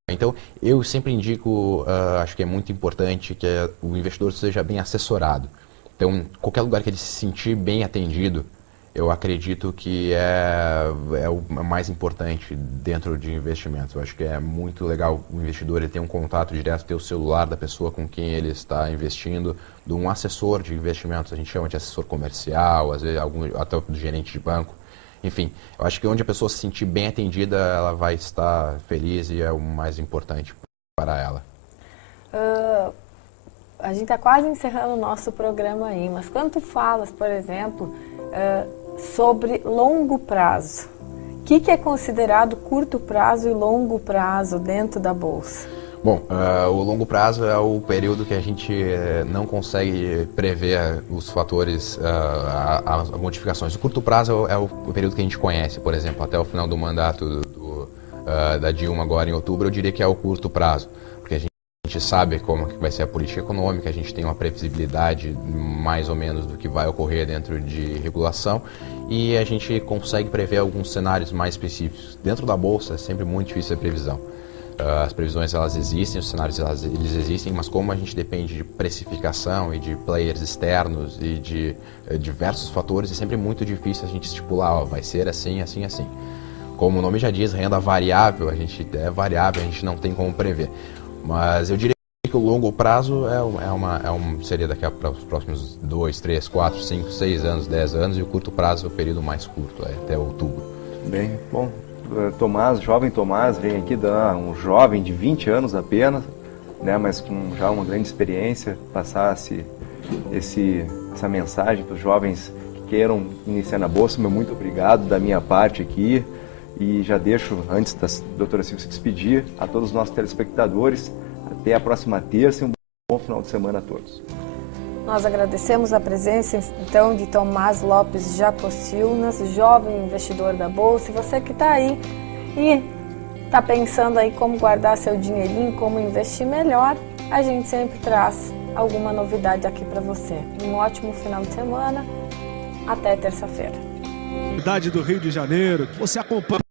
Então, eu sempre indico, acho que é muito importante que o investidor seja bem assessorado. Então, qualquer lugar que ele se sentir bem atendido, eu acredito que é o mais importante dentro de investimentos. Eu acho que é muito legal o investidor ele ter um contato direto, ter o celular da pessoa com quem ele está investindo, de um assessor de investimentos. A gente chama de assessor comercial, às vezes até do gerente de banco. Enfim, eu acho que onde a pessoa se sentir bem atendida, ela vai estar feliz e é o mais importante para ela. A gente está quase encerrando o nosso programa aí, mas quando tu falas, por exemplo, sobre longo prazo, o que é considerado curto prazo e longo prazo dentro da Bolsa? Bom, o longo prazo é o período que a gente não consegue prever os fatores, as modificações. O curto prazo é o período que a gente conhece, por exemplo, até o final do mandato da Dilma agora em outubro, eu diria que é o curto prazo, porque a gente sabe como que vai ser a política econômica, a gente tem uma previsibilidade mais ou menos do que vai ocorrer dentro de regulação e a gente consegue prever alguns cenários mais específicos. Dentro da Bolsa é sempre muito difícil a previsão. As previsões elas existem, os cenários eles existem, mas como a gente depende de precificação e de players externos e de diversos fatores, é sempre muito difícil a gente estipular, vai ser assim, assim, assim. Como o nome já diz, renda variável, a gente não tem como prever. Mas eu diria que o longo prazo seria daqui para os próximos 2, 3, 4, 5, 6 anos, 10 anos, e o curto prazo é o período mais curto, até outubro. Bem, bom. Jovem Tomás, vem aqui um jovem de 20 anos apenas, né, mas com já uma grande experiência, passar essa mensagem para os jovens que queiram iniciar na Bolsa. Meu muito obrigado da minha parte aqui, e já deixo, antes da doutora Silvia se despedir, a todos os nossos telespectadores, até a próxima terça e um bom final de semana a todos. Nós agradecemos a presença, então, de Tomás Lopes Jacosilnas, jovem investidor da Bolsa. E você que está aí e está pensando aí como guardar seu dinheirinho, como investir melhor, a gente sempre traz alguma novidade aqui para você. Um ótimo final de semana. Até terça-feira. Cidade do Rio de Janeiro, você acompanha.